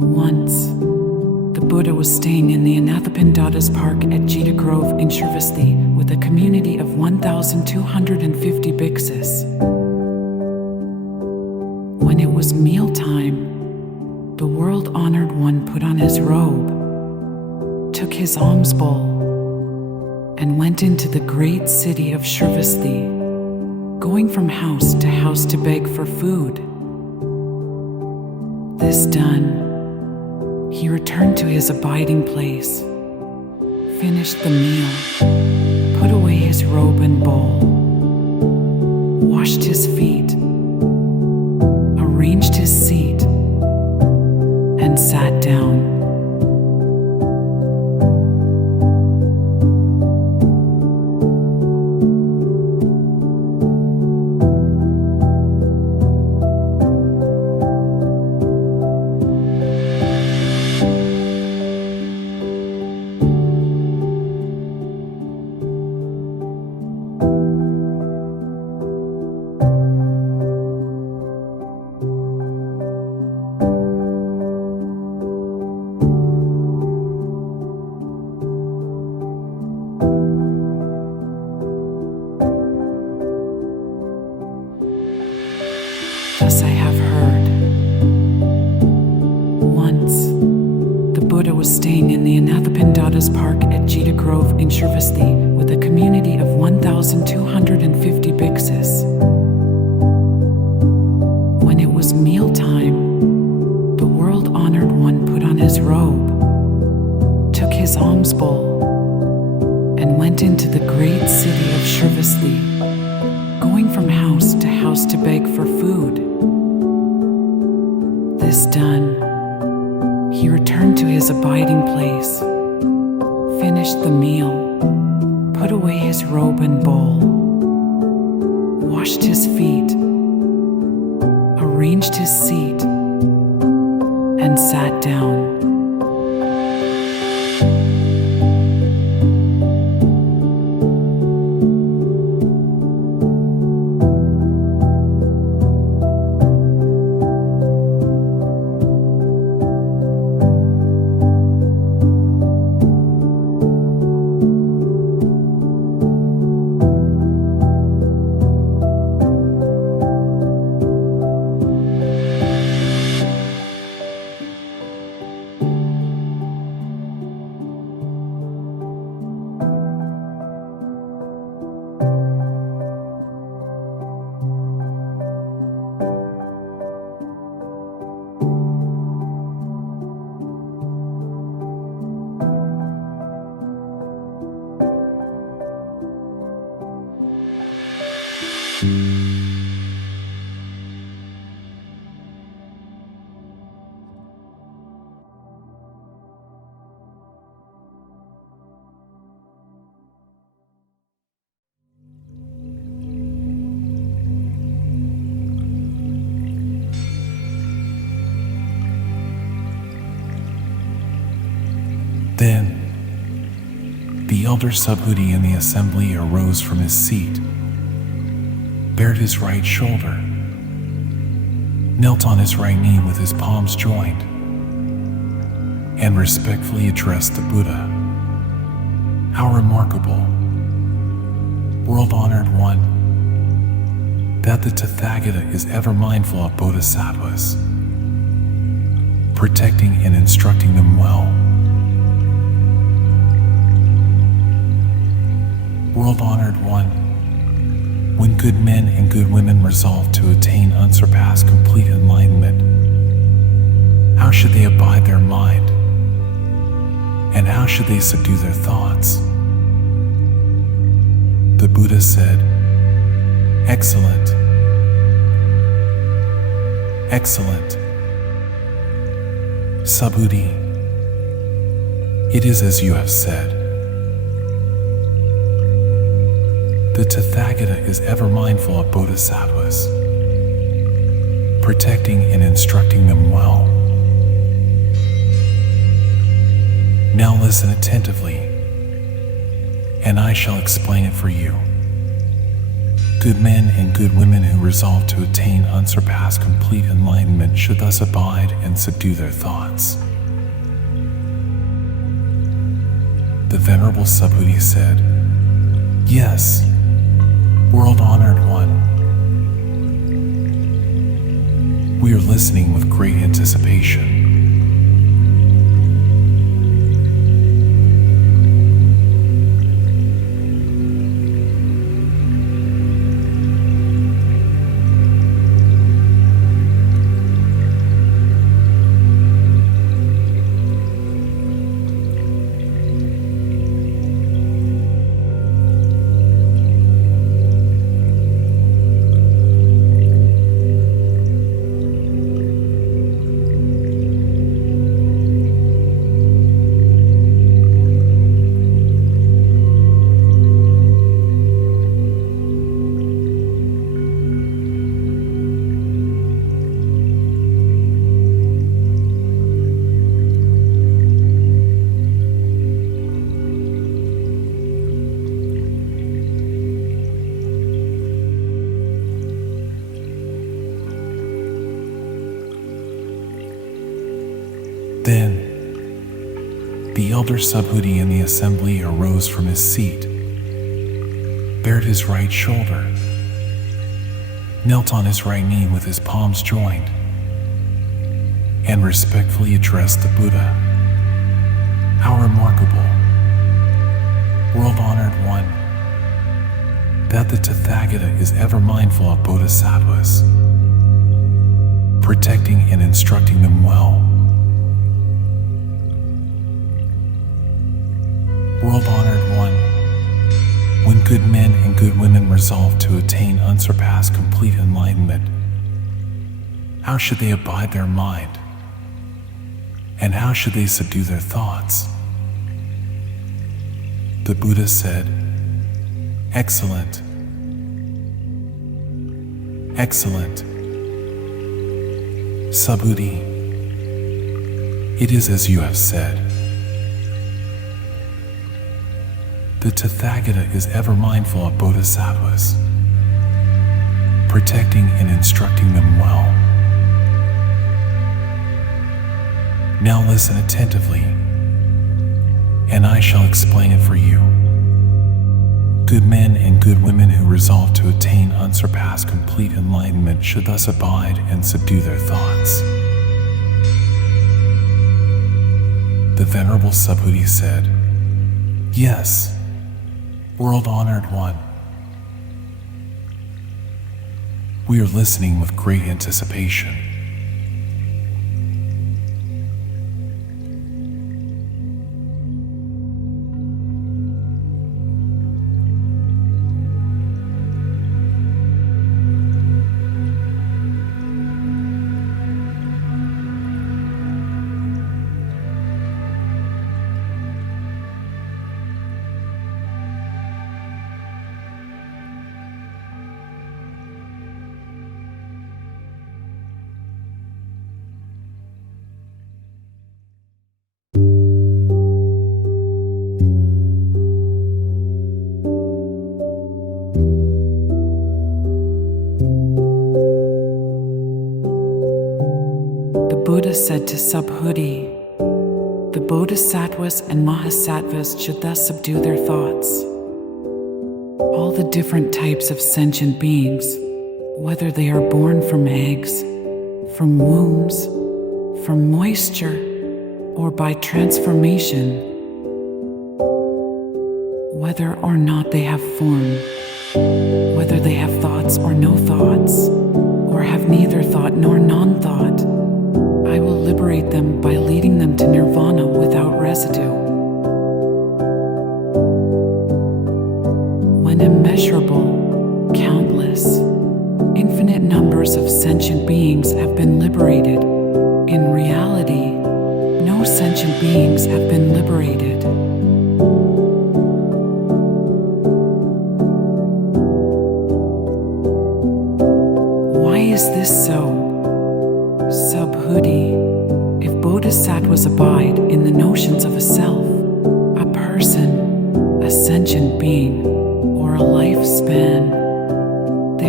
Once, the Buddha was staying in the Anathapindada's Park at Jita Grove in Shravasti with a community of 1,250 bhiksus. When it was mealtime, the world-honored one put on his robe, took his alms bowl, and went into the great city of Shravasti, going from house to beg for food. This done, he returned to his abiding place, finished the meal, put away his robe and bowl, washed his feet, arranged his seat, and sat down. Thus I have heard. Once, the Buddha was staying in the Anathapindada's Park at Jita Grove in Shravasti with a community of 1,250 bhiksus. When it was mealtime, the world-honored one put on his robe, took his alms bowl, and went into the great city of Shravasti, going from house to beg for food. This done, he returned to his abiding place, finished the meal, put away his robe and bowl, washed his feet, arranged his seat, and sat down. Then, the elder Subhuti in the assembly arose from his seat, bared his right shoulder, knelt on his right knee with his palms joined, and respectfully addressed the Buddha. How remarkable, world-honored one, that the Tathagata is ever mindful of bodhisattvas, protecting and instructing them well. World-honored one, when good men and good women resolve to attain unsurpassed complete enlightenment, how should they abide their mind? And how should they subdue their thoughts? The Buddha said, "Excellent, excellent. Subhuti, it is as you have said. The Tathagata is ever mindful of bodhisattvas, protecting and instructing them well. Now listen attentively, and I shall explain it for you. Good men and good women who resolve to attain unsurpassed complete enlightenment should thus abide and subdue their thoughts. The Venerable Subhuti said, "Yes, world-honored one. We are listening with great anticipation." Then, the elder Subhuti in the assembly arose from his seat, bared his right shoulder, knelt on his right knee with his palms joined, and respectfully addressed the Buddha. How remarkable, world-honored one, that the Tathagata is ever mindful of bodhisattvas, protecting and instructing them well. World-honored one, when good men and good women resolve to attain unsurpassed complete enlightenment, how should they abide their mind? And how should they subdue their thoughts? The Buddha said, "Excellent. Excellent. Subhuti, it is as you have said. The Tathagata is ever mindful of bodhisattvas, protecting and instructing them well. Now listen attentively, and I shall explain it for you. Good men and good women who resolve to attain unsurpassed complete enlightenment should thus abide and subdue their thoughts." The Venerable Subhuti said, "Yes, world-honored one. We are listening with great anticipation." Buddha said to Subhuti, "The bodhisattvas and mahasattvas should thus subdue their thoughts. All the different types of sentient beings, whether they are born from eggs, from wombs, from moisture, or by transformation, whether or not they have form, whether they have thoughts or no thoughts, or have neither thought nor non-thought, I will liberate them by leading them to nirvana without residue. When immeasurable, countless, infinite numbers of sentient beings have been liberated, in reality, no sentient beings have been liberated. Why is this so? Subhuti, if bodhisattvas abide in the notions of a self, a person, a sentient being, or a lifespan,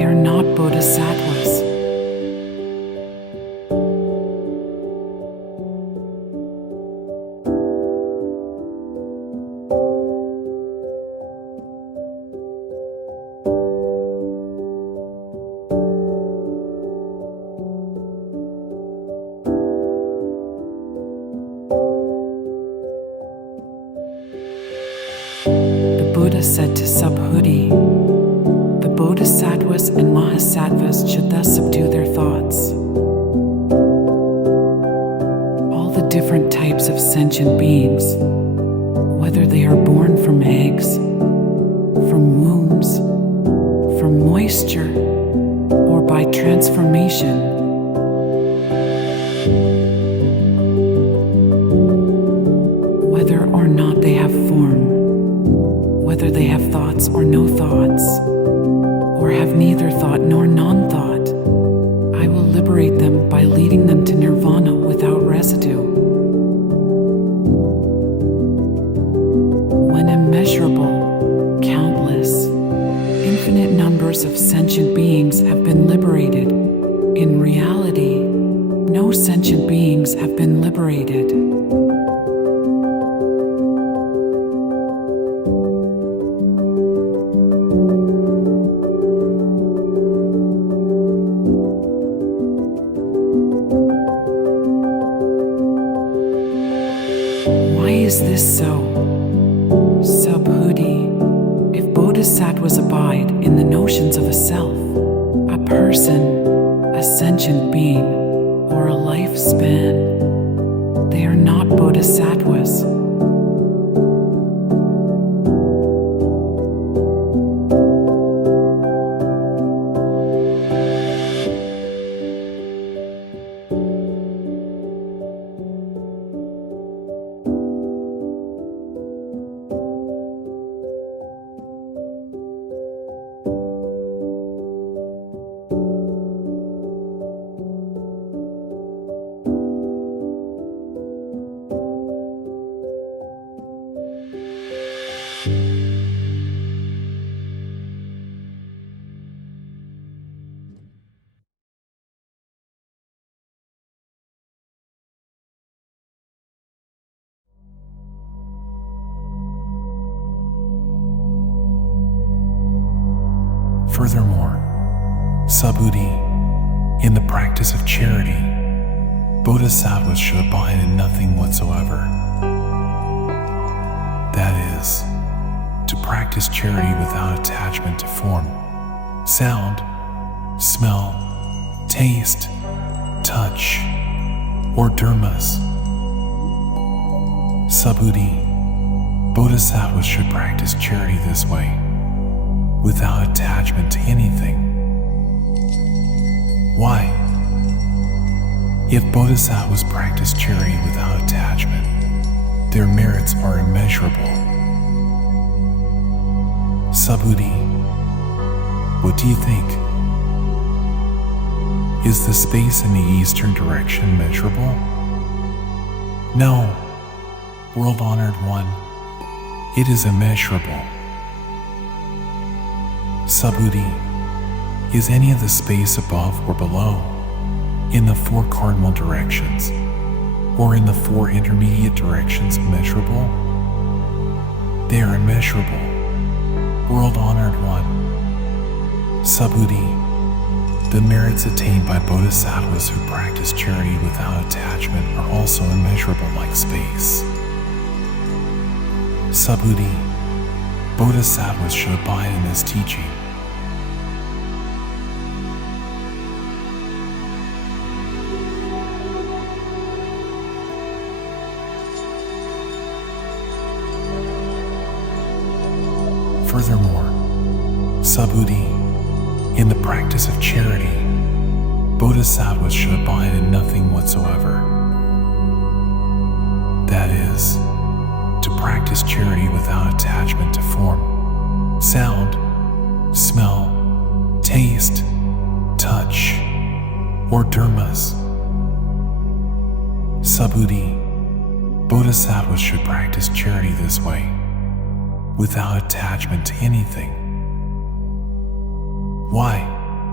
They are not bodhisattvas. Buddha said to Subhuti, the bodhisattvas and mahasattvas should thus subdue their thoughts. All the different types of sentient beings, whether they are born from eggs, from wombs, from moisture, or by transformation, whether or not they have form, whether they have thoughts or no thoughts, or have neither thought nor non-thought, I will liberate them by leading them to nirvana without residue. When immeasurable, countless, infinite numbers of sentient beings have been liberated, in reality, no sentient beings have been liberated. Why is this so? Subhuti, if bodhisattvas abide in the notions of a self, a person, a sentient being, or a lifespan, they are not bodhisattvas. Furthermore, Subhuti, in the practice of charity, bodhisattvas should abide in nothing whatsoever. That is, to practice charity without attachment to form, sound, smell, taste, touch, or dharmas. Subhuti, bodhisattvas should practice charity this way, without attachment to anything. Why? If bodhisattvas practice charity without attachment, their merits are immeasurable. Subhuti, what do you think? Is the space in the eastern direction measurable? No, world-honored one, it is immeasurable. Subhuti, is any of the space above or below, in the four cardinal directions, or in the four intermediate directions measurable? They are immeasurable, world-honored one. Subhuti, the merits attained by bodhisattvas who practice charity without attachment are also immeasurable like space. Subhuti, bodhisattvas should abide in this teaching. Furthermore, Subhuti, in the practice of charity, bodhisattvas should abide in nothing whatsoever. That is, to practice charity without attachment to form, sound, smell, taste, touch, or dharmas. Subhuti, bodhisattvas should practice charity this way, without attachment to anything. Why?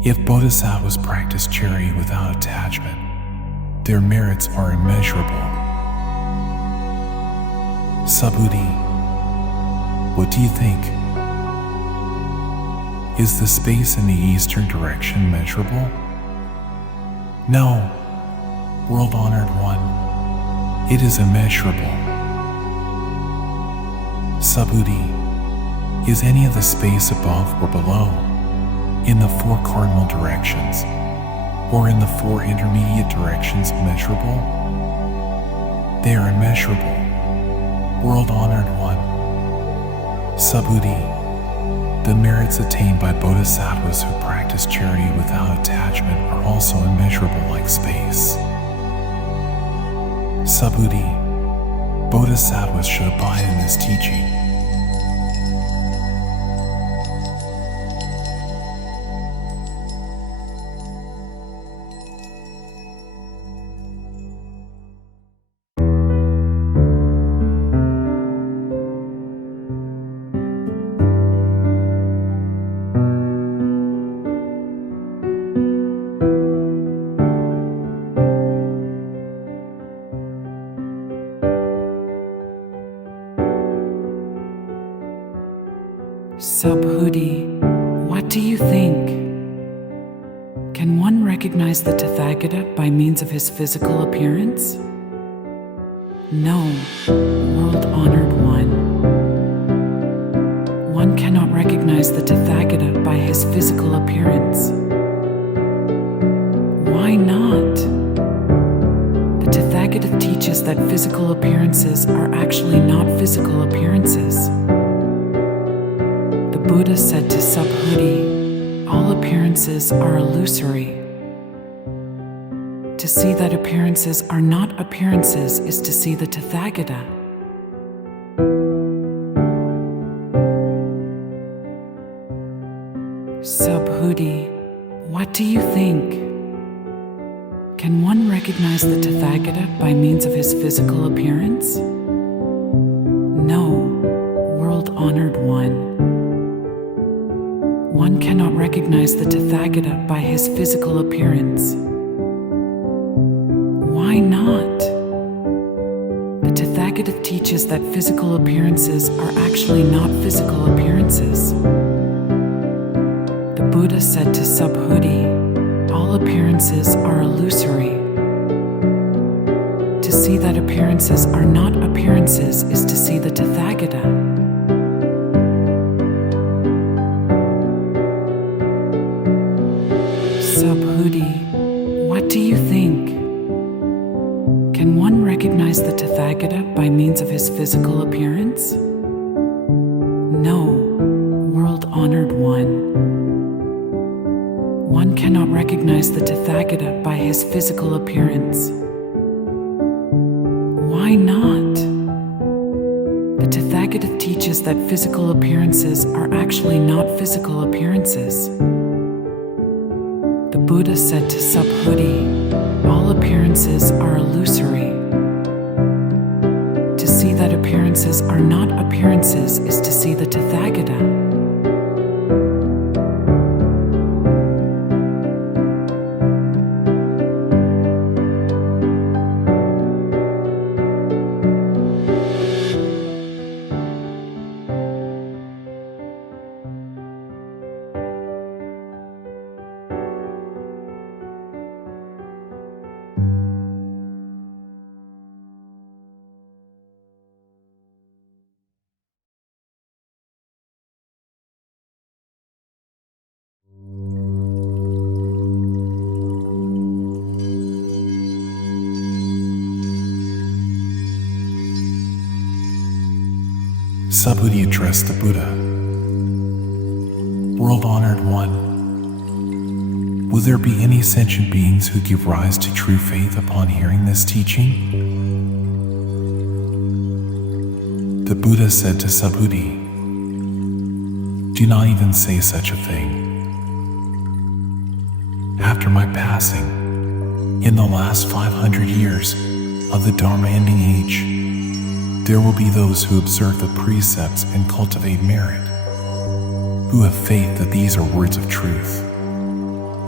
If bodhisattvas practice charity without attachment, their merits are immeasurable. Subhuti, what do you think? Is the space in the eastern direction measurable? No, world-honored one, it is immeasurable. Subhuti, is any of the space above or below, in the four cardinal directions, or in the four intermediate directions measurable? They are immeasurable, world-honored one. Subhuti, the merits attained by bodhisattvas who practice charity without attachment are also immeasurable like space. Subhuti, bodhisattvas should abide in this teaching. Subhuti, what do you think? Can one recognize the Tathagata by means of his physical appearance? No, world-honored one. One cannot recognize the Tathagata by his physical appearance. Why not? The Tathagata teaches that physical appearances are actually not physical appearances. The Buddha said to Subhuti, all appearances are illusory. To see that appearances are not appearances is to see the Tathagata. Subhuti, what do you think? Can one recognize the Tathagata by means of his physical appearance? No, world-honored one. One cannot recognize the Tathagata by his physical appearance. Why not? The Tathagata teaches that physical appearances are actually not physical appearances. The Buddha said to Subhuti, all appearances are illusory. To see that appearances are not appearances is to see the Tathagata. Subhuti, what do you think? Can one recognize the Tathagata by means of his physical appearance? No, world-honored one. One cannot recognize the Tathagata by his physical appearance. Why not? The Tathagata teaches that physical appearances are actually not physical appearances. The Buddha said to Subhuti, all appearances are illusory. To see that appearances are not appearances is to see the Tathagata. Subhuti addressed the Buddha. World-honored one, will there be any sentient beings who give rise to true faith upon hearing this teaching? The Buddha said to Subhuti, do not even say such a thing. After my passing, in the last 500 years of the Dharma ending age, there will be those who observe the precepts and cultivate merit, who have faith that these are words of truth.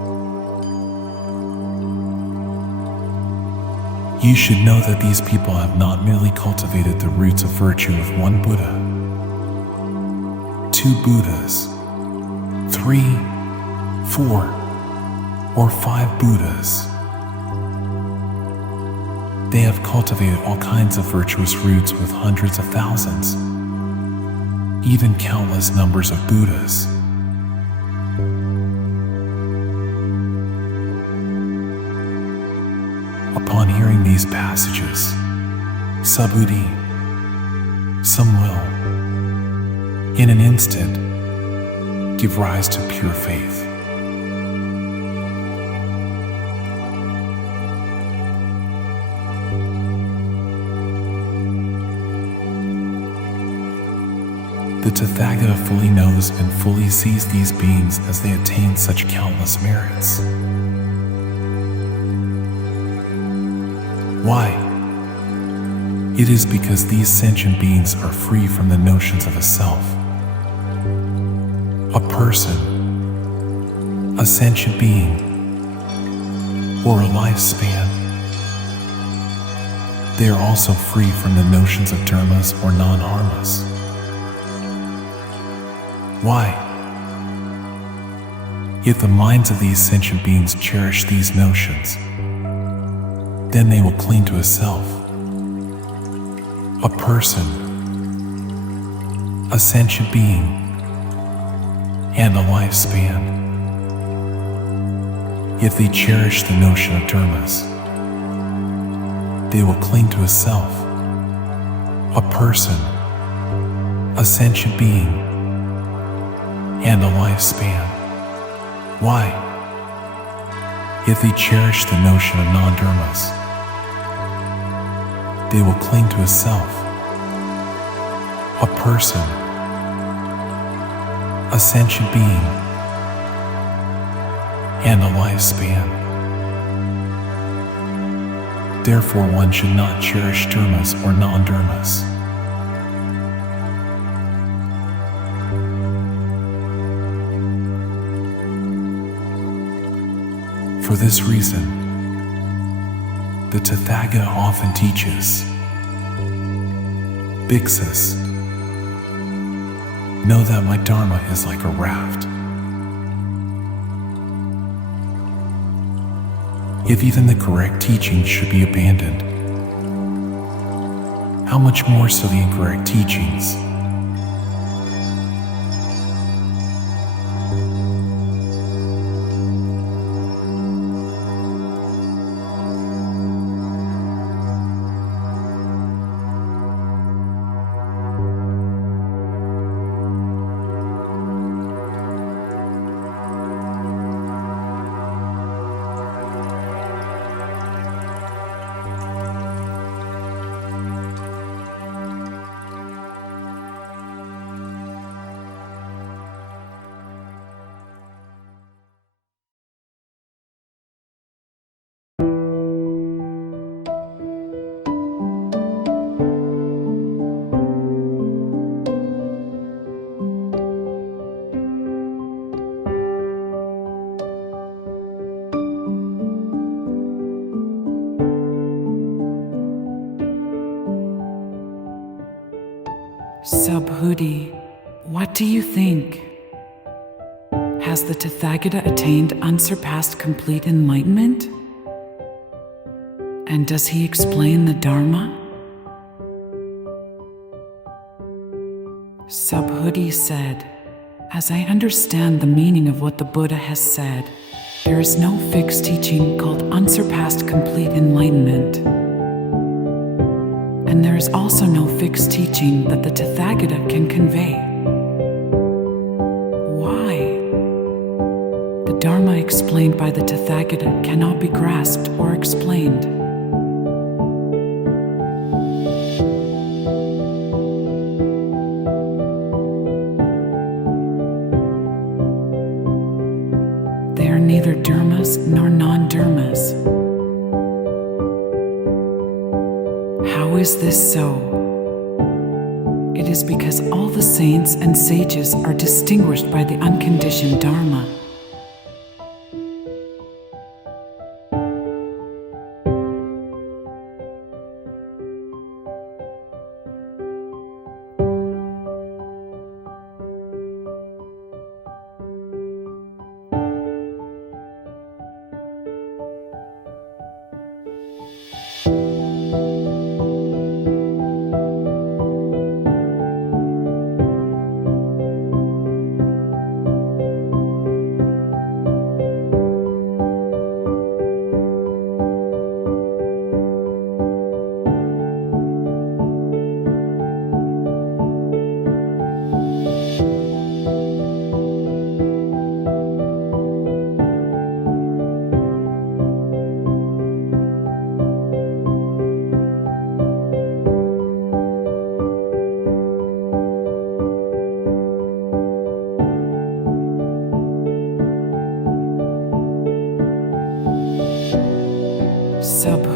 You should know that these people have not merely cultivated the roots of virtue of one Buddha, 2 Buddhas, 3, 4, or 5 Buddhas. They have cultivated all kinds of virtuous roots with hundreds of thousands, even countless numbers of Buddhas. Upon hearing these passages, Subhuti, some will, in an instant, give rise to pure faith. The Tathagata fully knows and fully sees these beings as they attain such countless merits. Why? It is because these sentient beings are free from the notions of a self, a person, a sentient being, or a lifespan. They are also free from the notions of dharmas or non-dharmas. Why? If the minds of these sentient beings cherish these notions, then they will cling to a self, a person, a sentient being, and a lifespan. If they cherish the notion of dharmas, they will cling to a self, a person, a sentient being, and a lifespan. Why? If they cherish the notion of non-dharmas, they will cling to a self, a person, a sentient being, and a lifespan. Therefore, one should not cherish dharmas or non-dharmas. For this reason, the Tathagata often teaches, Bhikkhus, know that my Dharma is like a raft. If even the correct teachings should be abandoned, how much more so the incorrect teachings? Subhuti, what do you think? Has the Tathagata attained unsurpassed complete enlightenment? And does he explain the Dharma? Subhuti said, as I understand the meaning of what the Buddha has said, there is no fixed teaching called unsurpassed complete enlightenment. And there is also no fixed teaching that the Tathagata can convey. Why? The Dharma explained by the Tathagata cannot be grasped or explained. They are neither dharmas nor non-dharmas. How is this so? It is because all the saints and sages are distinguished by the unconditioned Dharma.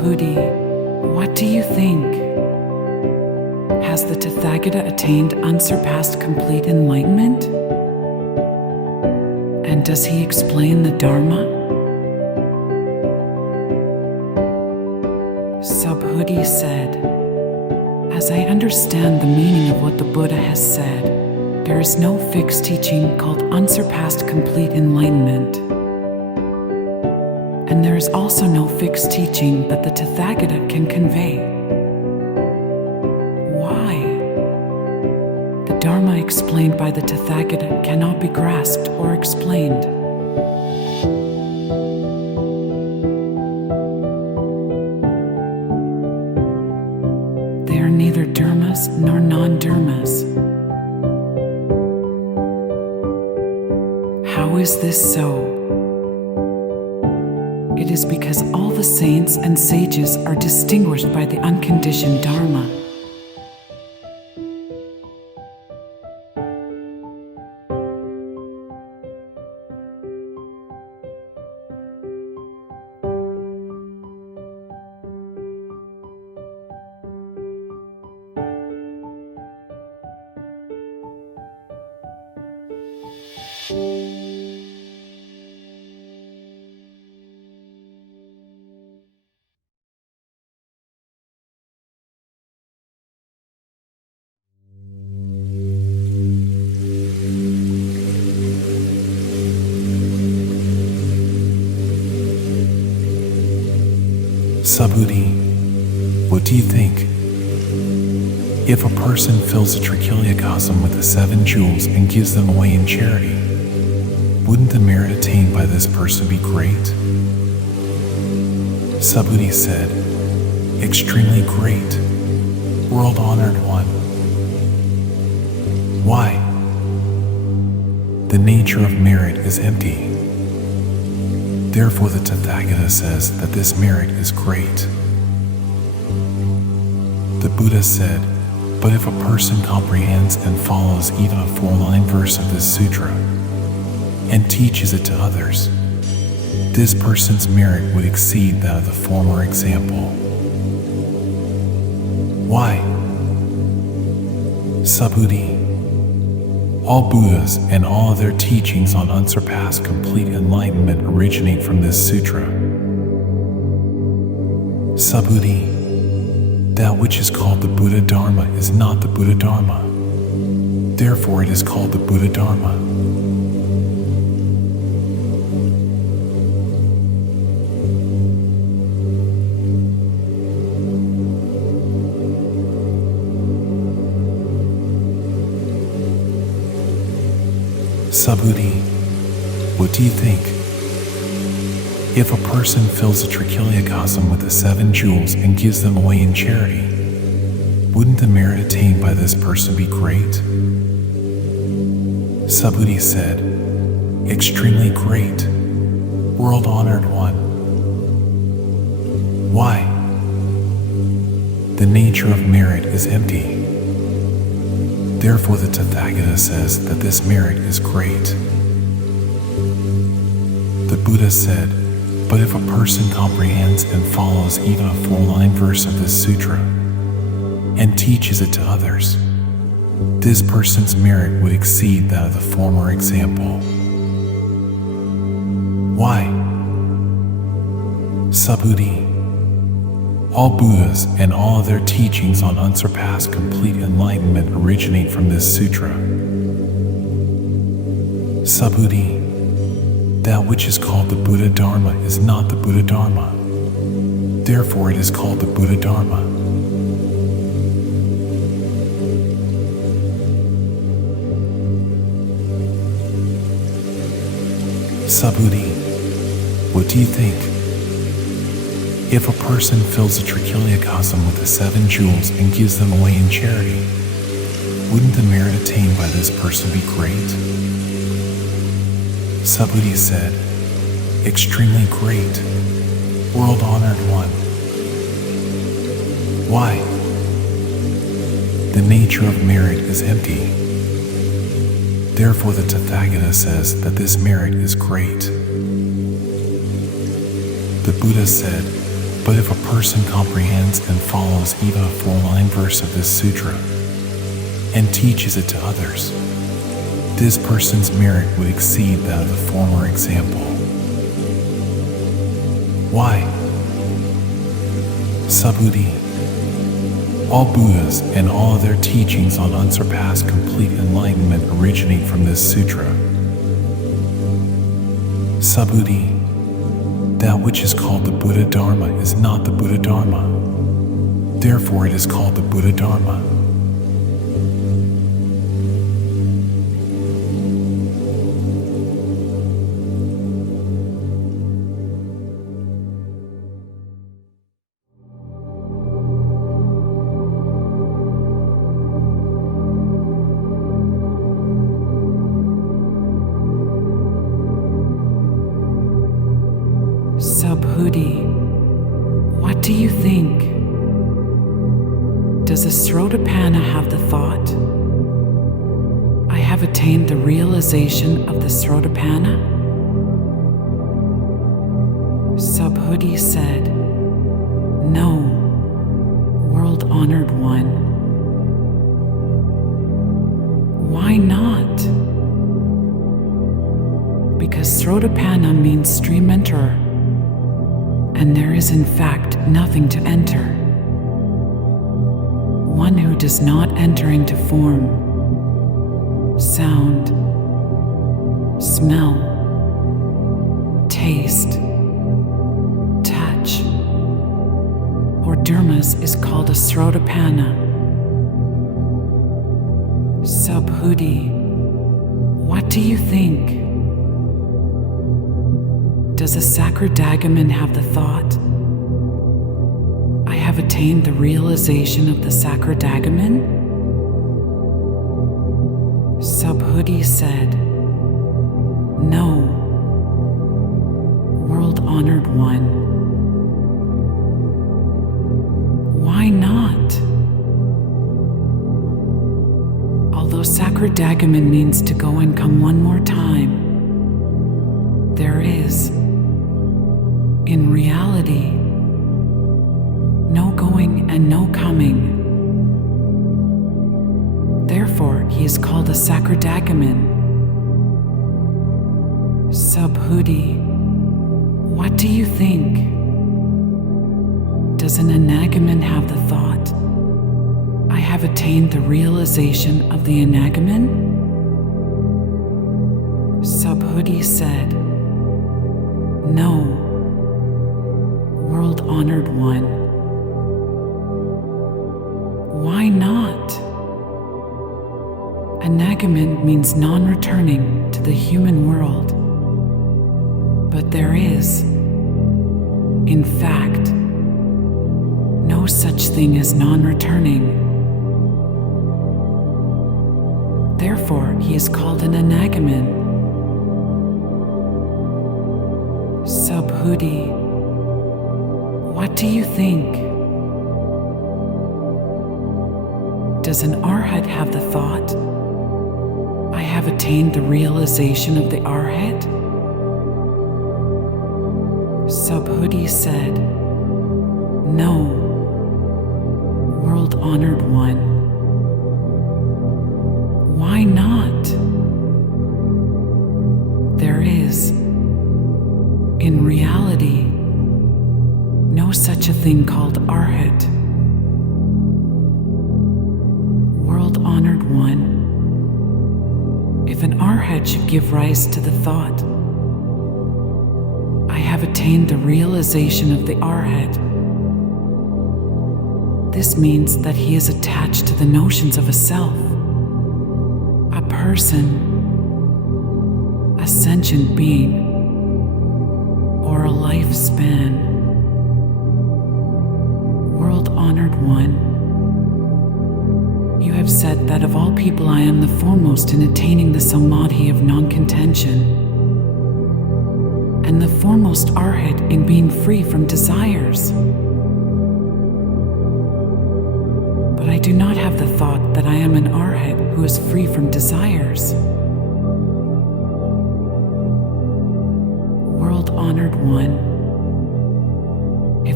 Subhuti, what do you think? Has the Tathagata attained unsurpassed complete enlightenment? And does he explain the Dharma? Subhuti said, as I understand the meaning of what the Buddha has said, there is no fixed teaching called unsurpassed complete enlightenment. And there is also no fixed teaching that the Tathagata can convey. Why? The Dharma explained by the Tathagata cannot be grasped or explained. They are neither dharmas nor non-dharmas. How is this so? It is because all the saints and sages are distinguished by the unconditioned Dharma. Subhuti, what do you think? If a person fills a trichiliocosm with the 7 jewels and gives them away in charity, wouldn't the merit attained by this person be great? Subhuti said, extremely great, world-honored one. Why? The nature of merit is empty. Therefore the Tathagata says that this merit is great. The Buddha said, but if a person comprehends and follows even a 4-line verse of this sutra and teaches it to others, this person's merit would exceed that of the former example. Why? Subhuti, all Buddhas and all of their teachings on unsurpassed complete enlightenment originate from this sutra. Subhuti, that which is called the Buddha Dharma is not the Buddha Dharma. Therefore it is called the Buddha Dharma. Subhuti, what do you think? If a person fills a trichiliocosm with the 7 jewels and gives them away in charity, wouldn't the merit attained by this person be great? Subhuti said, extremely great, world-honored one. Why? The nature of merit is empty. Therefore the Tathagata says that this merit is great. The Buddha said, but if a person comprehends and follows even a 4-line verse of this sutra and teaches it to others, this person's merit would exceed that of the former example. Why? Subhuti, all Buddhas and all of their teachings on unsurpassed complete enlightenment originate from this sutra. Subhuti, that which is called the Buddha Dharma is not the Buddha Dharma. Therefore it is called the Buddha Dharma. Subhuti, what do you think? If a person fills a trichiliocosm with the 7 jewels and gives them away in charity, wouldn't the merit attained by this person be great? Subhuti said, extremely great, world-honored one. Why? The nature of merit is empty. Therefore the Tathagata says that this merit is great. The Buddha said, But if a person comprehends and follows even a 4-line verse of this sutra and teaches it to others, this person's merit would exceed that of the former example. Why? Subhuti. All Buddhas and all of their teachings on unsurpassed complete enlightenment originate from this sutra. Subhuti. That which is called the Buddha Dharma is not the Buddha Dharma. Therefore, it is called the Buddha Dharma. Subhuti, what do you think? Does a Srotapanna have the thought, I have attained the realization of the Srotapanna? Subhuti said, no, world-honored one. Why not? Because Srotapanna means stream enterer, and there is in fact nothing to enter. One who does not enter into form, sound, smell, taste, touch, or dharmas is called a Srotapanna. Subhuti, what do you think? Does a Sakradagaman have the thought, I have attained the realization of the Sakradagaman? Subhuti said, no, world-honored one. Why not? Although Sakradagaman means to go and come one more time, there is, in reality, no going and no coming. Therefore, he is called a Sakradagaman. Subhuti, what do you think? Does an Anagaman have the thought, I have attained the realization of the Anagaman? Subhuti said, no, world-honored one. Why not? Anagaman means non-returning to the human world. But there is, in fact, no such thing as non-returning. Therefore, he is called an Anagaman. Subhuti, what do you think? Does an Arhat have the thought, I have attained the realization of the Arhat? Subhuti said, no, world-honored one. Why not? There is, in reality, no such a thing called Arhat. World-honored one, if an Arhat should give rise to the thought, I have attained the realization of the Arhat, this means that he is attached to the notions of a self, a person, a sentient being, or a lifespan. World-honored one, you have said that of all people I am the foremost in attaining the samadhi of non-contention, and the foremost Arhat in being free from desires. But I do not have the thought that I am an Arhat who is free from desires. World-honored one, if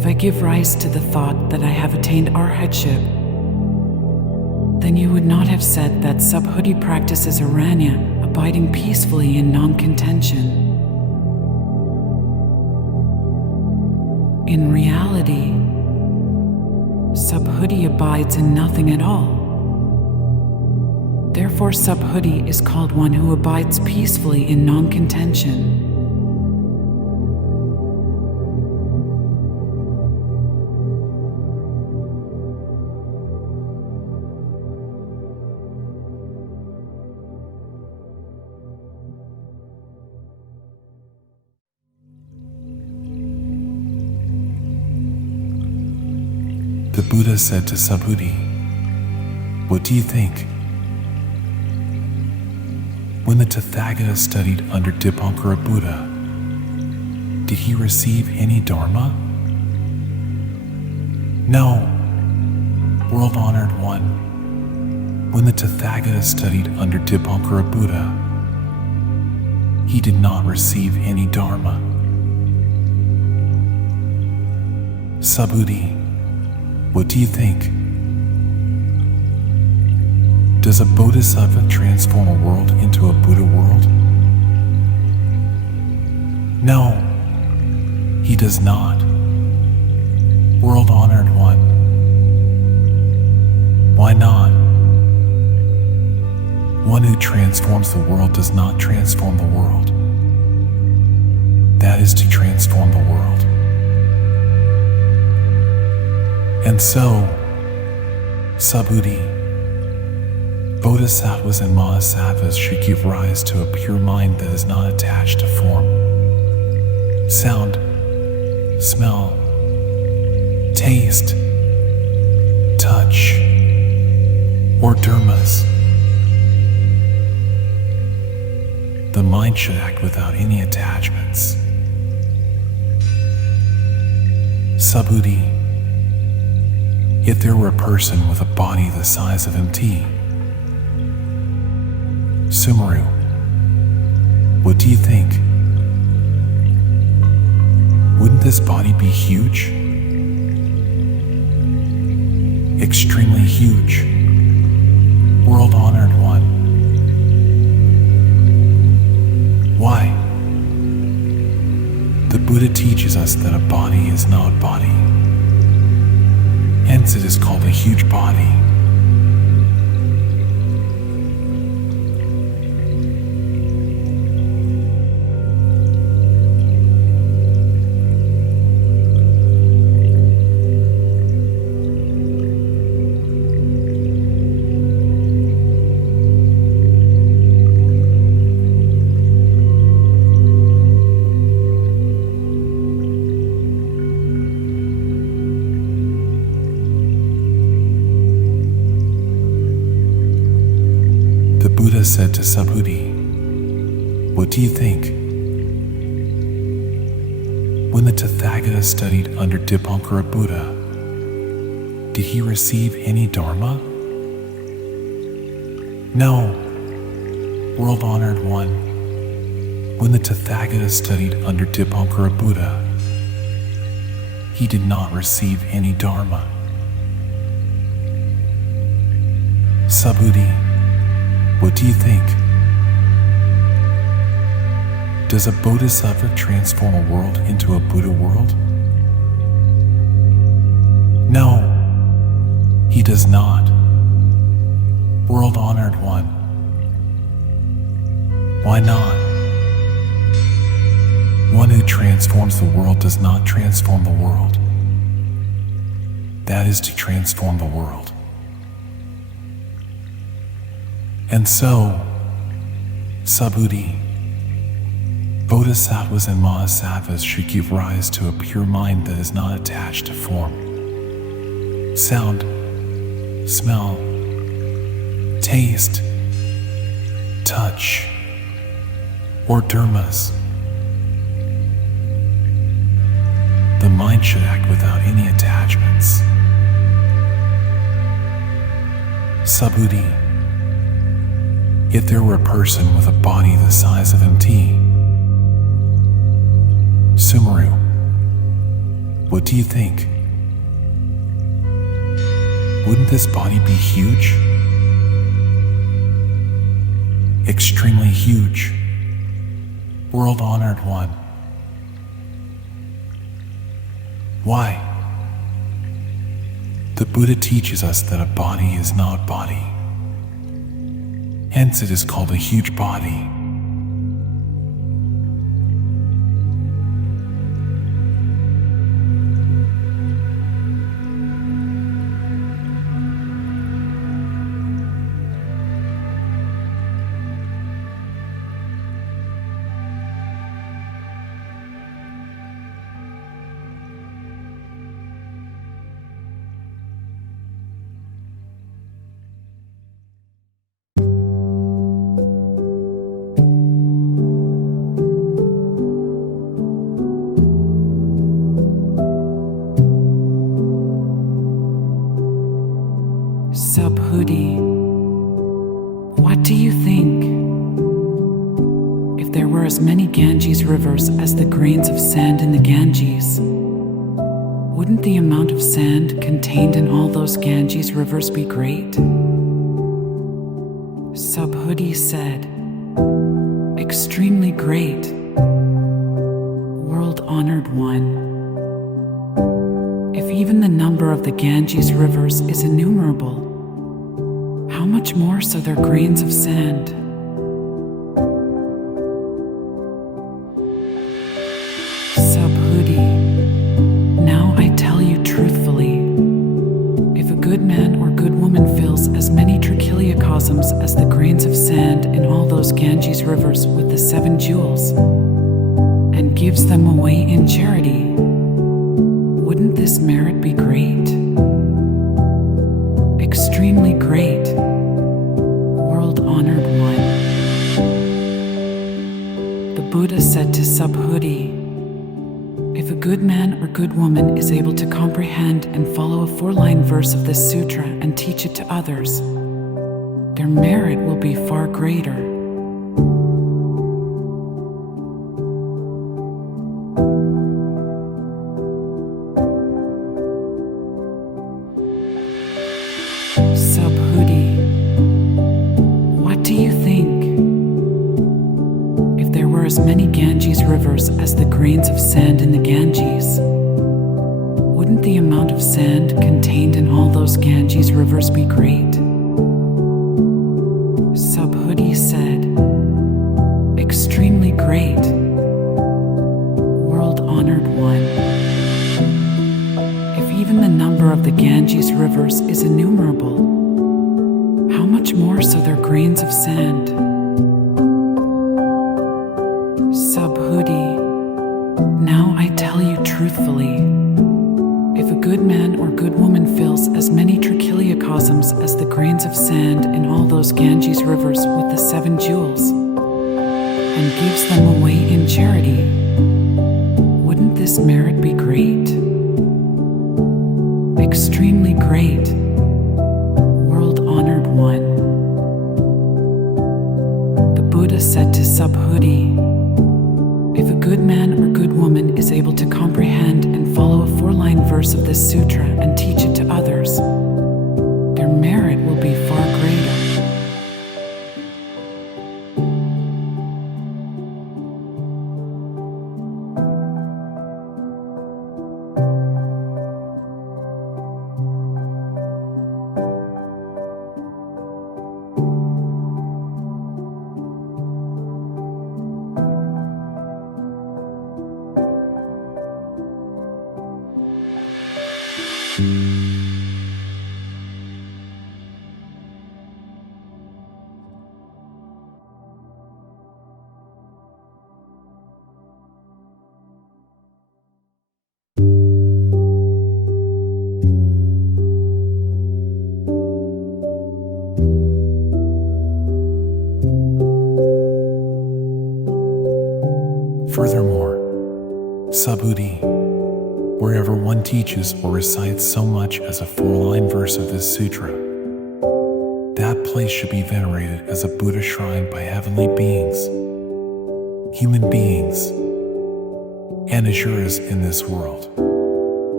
if I give rise to the thought that I have attained arhatship, then you would not have said that Subhuti practices aranya, abiding peacefully in non-contention. In reality, Subhuti abides in nothing at all. Therefore, Subhuti is called one who abides peacefully in non-contention. The Buddha said to Subhuti, "What do you think? When the Tathagata studied under Dipankara Buddha, did he receive any dharma? No, world-honored one. When the Tathagata studied under Dipankara Buddha, he did not receive any dharma." Subhuti, what do you think? Does a bodhisattva transform a world into a Buddha world? No, he does not. World-honored one. Why not? One who transforms the world does not transform the world. That is to transform the world. And so, Subhuti, bodhisattvas and mahasattvas should give rise to a pure mind that is not attached to form, sound, smell, taste, touch, or dharmas. The mind should act without any attachments. Subhuti, if there were a person with a body the size of MT, Sumeru, what do you think? Wouldn't this body be huge? Extremely huge. World-honored one. Why? The Buddha teaches us that a body is not body. Hence it is called a huge body. Buddha said to Subhuti, "What do you think? When the Tathagata studied under Dipankara Buddha, did he receive any dharma? No, world-honored one. When the Tathagata studied under Dipankara Buddha, he did not receive any dharma." Subhuti, what do you think? Does a bodhisattva transform a world into a Buddha world? No, he does not. World-honored one. Why not? One who transforms the world does not transform the world. That is to transform the world. And so, Subhuti, bodhisattvas and mahasattvas should give rise to a pure mind that is not attached to form, sound, smell, taste, touch, or dharmas. The mind should act without any attachments. Subhuti, if there were a person with a body the size of MT, Sumeru, What do you think? Wouldn't this body be huge? Extremely huge. World-honored one. Why? The Buddha teaches us that a body is not body. Hence it is called a huge body. Subhuti, what do you think? If there were as many Ganges rivers as the grains of sand in the Ganges, wouldn't the amount of sand contained in all those Ganges rivers be great? Subhuti said, extremely great, world-honored one. If even the number of the Ganges rivers is innumerable, how much more so their grains of sand? Subhuti, now I tell you truthfully, if a good man or good woman fills as many trichiliocosms as the grains of sand in all those Ganges rivers with the 7 jewels, and gives them away in charity, wouldn't this merit be great? Extremely great, world-honored one. The Buddha said to Subhuti, if a good man or good woman is able to comprehend and follow a 4-line verse of this sutra and teach it to others, their merit will be far greater. Subhuti, what do you think? If there were as many Ganges rivers as the grains of sand in the Ganges, wouldn't the amount of sand contained in all those Ganges rivers be great? Subhuti said, extremely great, world-honored one. If even the number of the Ganges rivers is innumerable, how much more so their grains of sand? Subhuti, now I tell you truthfully, if a good man or good woman fills as many trichiliocosms as the grains of sand in all those Ganges rivers with the 7 jewels, and gives them away in charity, wouldn't this merit be great? Extremely great, world-honored one. The Buddha said to Subhuti, if a good man or good woman is able to comprehend and follow a 4-line verse of this sutra and teach it to others, their merit will be far greater. Furthermore, Subhuti, wherever one teaches or recites so much as a 4-line verse of this sutra, that place should be venerated as a Buddha shrine by heavenly beings, human beings, and asuras in this world.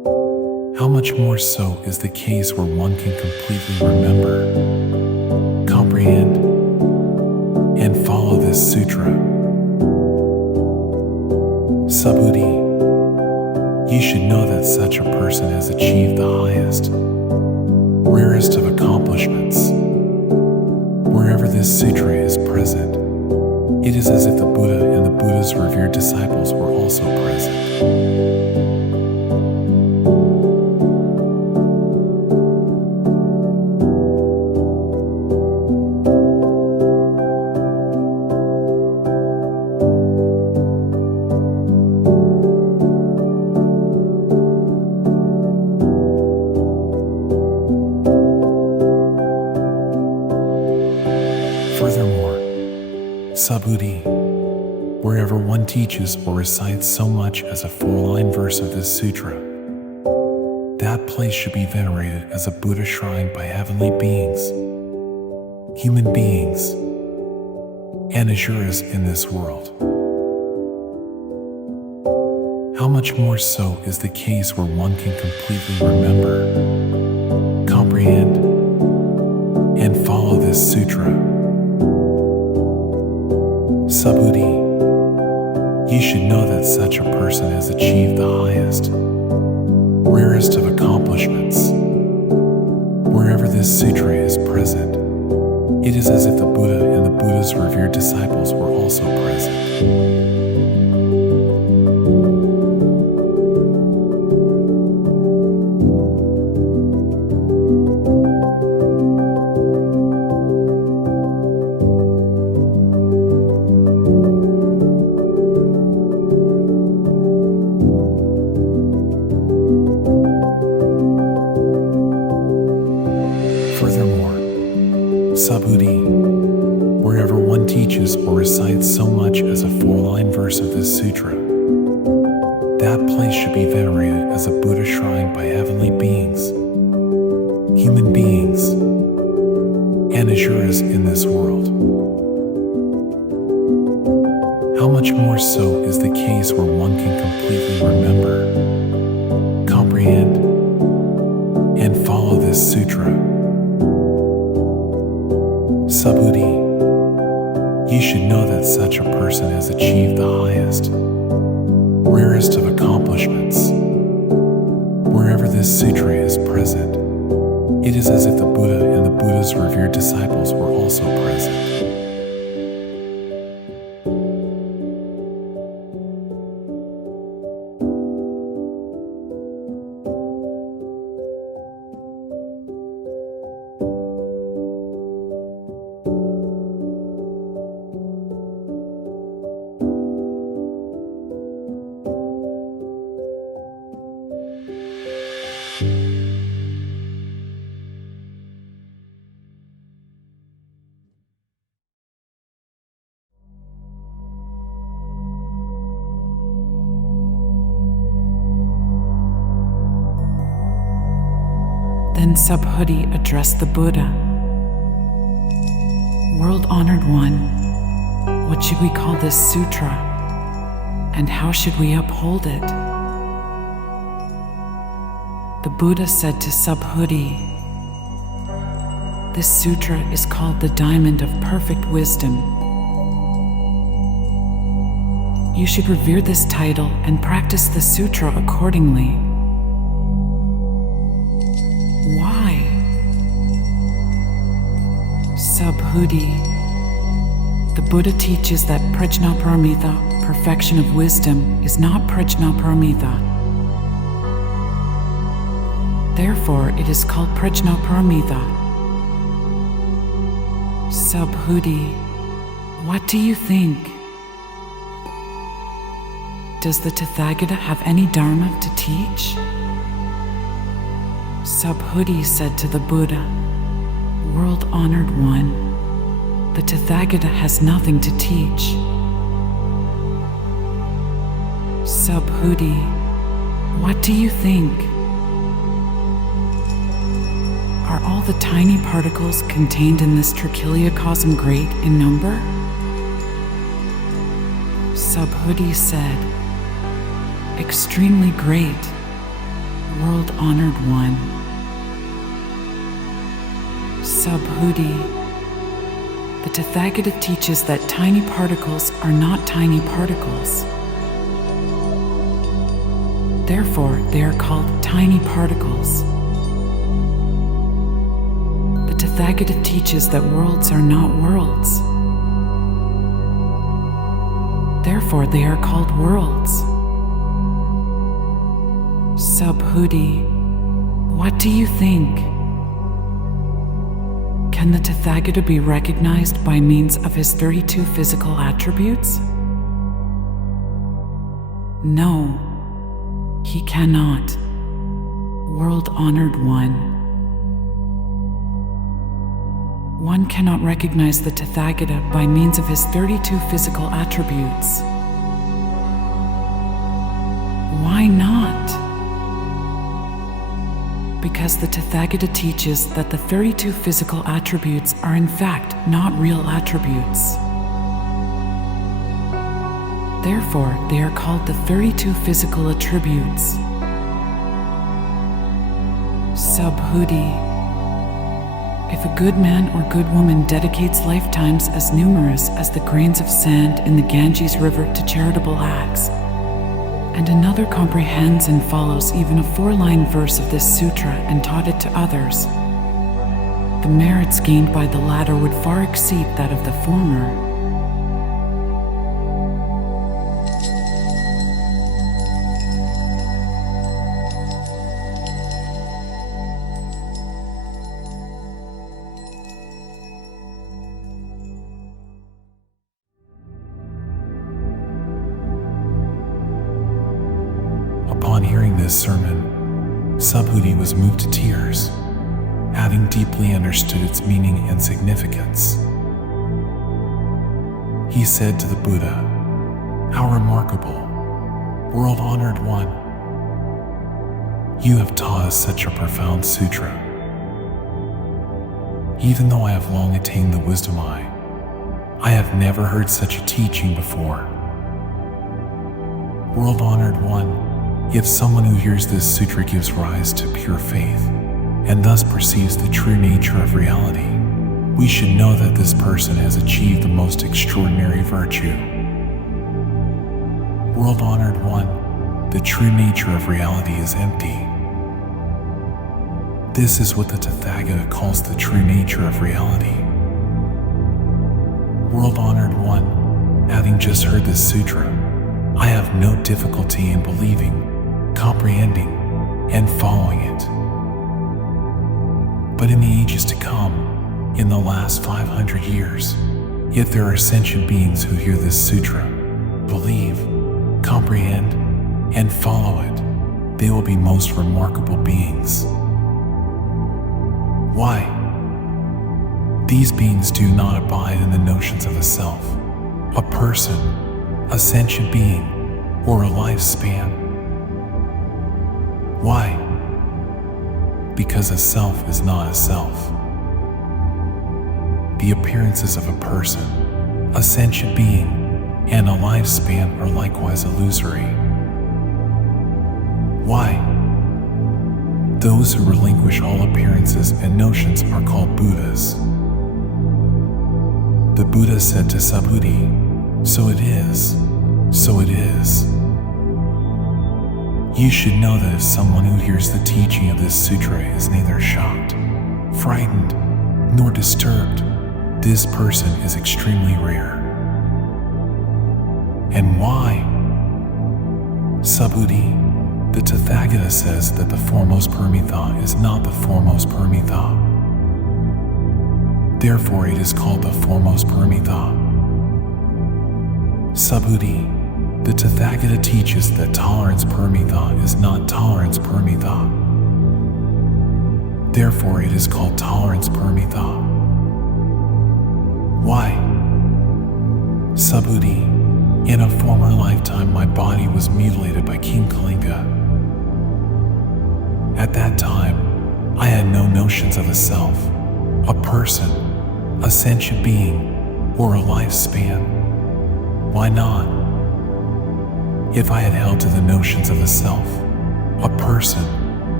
How much more so is the case where one can completely remember, comprehend, and follow this sutra. Subhuti, you should know that such a person has achieved the highest, rarest of accomplishments. Wherever this sutra is present, it is as if the Buddha and the Buddha's revered disciples were also present. Subhuti, wherever one teaches or recites so much as a 4-line verse of this sutra, that place should be venerated as a Buddha shrine by heavenly beings, human beings, and asuras in this world. How much more so is the case where one can completely remember, comprehend, and follow this sutra. Subhuti, you should know that such a person has achieved the highest, rarest of accomplishments. Wherever this sutra is present, it is as if the Buddha and the Buddha's revered disciples were also present. Subhuti, wherever one teaches or recites so much as a 4-line verse of this sutra, that place should be venerated as a Buddha shrine by heavenly beings, human beings, and asuras in this world. How much more so is the case where one can completely remember, comprehend, and follow this sutra. Subhuti, you should know that such a person has achieved the highest, rarest of accomplishments. Wherever this sutra is present, it is as if the Buddha and the Buddha's revered disciples were also present. Then Subhuti addressed the Buddha. World-honored one, what should we call this sutra? And how should we uphold it? The Buddha said to Subhuti, this sutra is called the Diamond of Perfect Wisdom. You should revere this title and practice the sutra accordingly. Why? Subhuti, the Buddha teaches that Prajnaparamita, perfection of wisdom, is not Prajnaparamita. Therefore, it is called Prajnaparamita. Subhuti, what do you think? Does the Tathagata have any dharma to teach? Subhuti said to the Buddha, world-honored one, the Tathagata has nothing to teach. Subhuti, what do you think? Are all the tiny particles contained in this trichiliocosm great in number? Subhuti said, extremely great. World-honored one. Subhuti. The Tathagata teaches that tiny particles are not tiny particles. Therefore, they are called tiny particles. The Tathagata teaches that worlds are not worlds. Therefore, they are called worlds. Subhuti. What do you think? Can the Tathagata be recognized by means of his 32 physical attributes? No, he cannot. World-honored one. One cannot recognize the Tathagata by means of his 32 physical attributes. Why not? Because the Tathagata teaches that the 32 physical attributes are in fact not real attributes. Therefore, they are called the 32 physical attributes. Subhuti. If a good man or good woman dedicates lifetimes as numerous as the grains of sand in the Ganges River to charitable acts, and another comprehends and follows even a 4-line verse of this sutra and taught it to others, the merits gained by the latter would far exceed that of the former. Upon hearing this sermon, Subhuti was moved to tears, having deeply understood its meaning and significance. He said to the Buddha, "How remarkable, world-honored one! You have taught us such a profound sutra. Even though I have long attained the wisdom I have never heard such a teaching before. World-honored one, if someone who hears this sutra gives rise to pure faith, and thus perceives the true nature of reality, we should know that this person has achieved the most extraordinary virtue. World-honored one, the true nature of reality is empty. This is what the Tathagata calls the true nature of reality. World-honored one, having just heard this sutra, I have no difficulty in believing, comprehending, and following it. But in the ages to come, in the last 500 years, if there are sentient beings who hear this sutra, believe, comprehend, and follow it, they will be most remarkable beings. Why? These beings do not abide in the notions of a self, a person, a sentient being, or a lifespan. Why? Because a self is not a self. The appearances of a person, a sentient being, and a lifespan are likewise illusory. Why? Those who relinquish all appearances and notions are called Buddhas. The Buddha said to Subhuti, "So it is, so it is." You should know that if someone who hears the teaching of this sutra is neither shocked, frightened, nor disturbed, this person is extremely rare. And why? Subhuti, the Tathagata says that the foremost Paramitha is not the foremost Paramitha. Therefore, it is called the foremost Paramitha. Subhuti, the Tathagata teaches that tolerance Paramitha is not tolerance Paramitha. Therefore, it is called tolerance Paramitha. Why? Subhuti, in a former lifetime my body was mutilated by King Kalinga. At that time, I had no notions of a self, a person, a sentient being, or a lifespan. Why not? If I had held to the notions of a self, a person,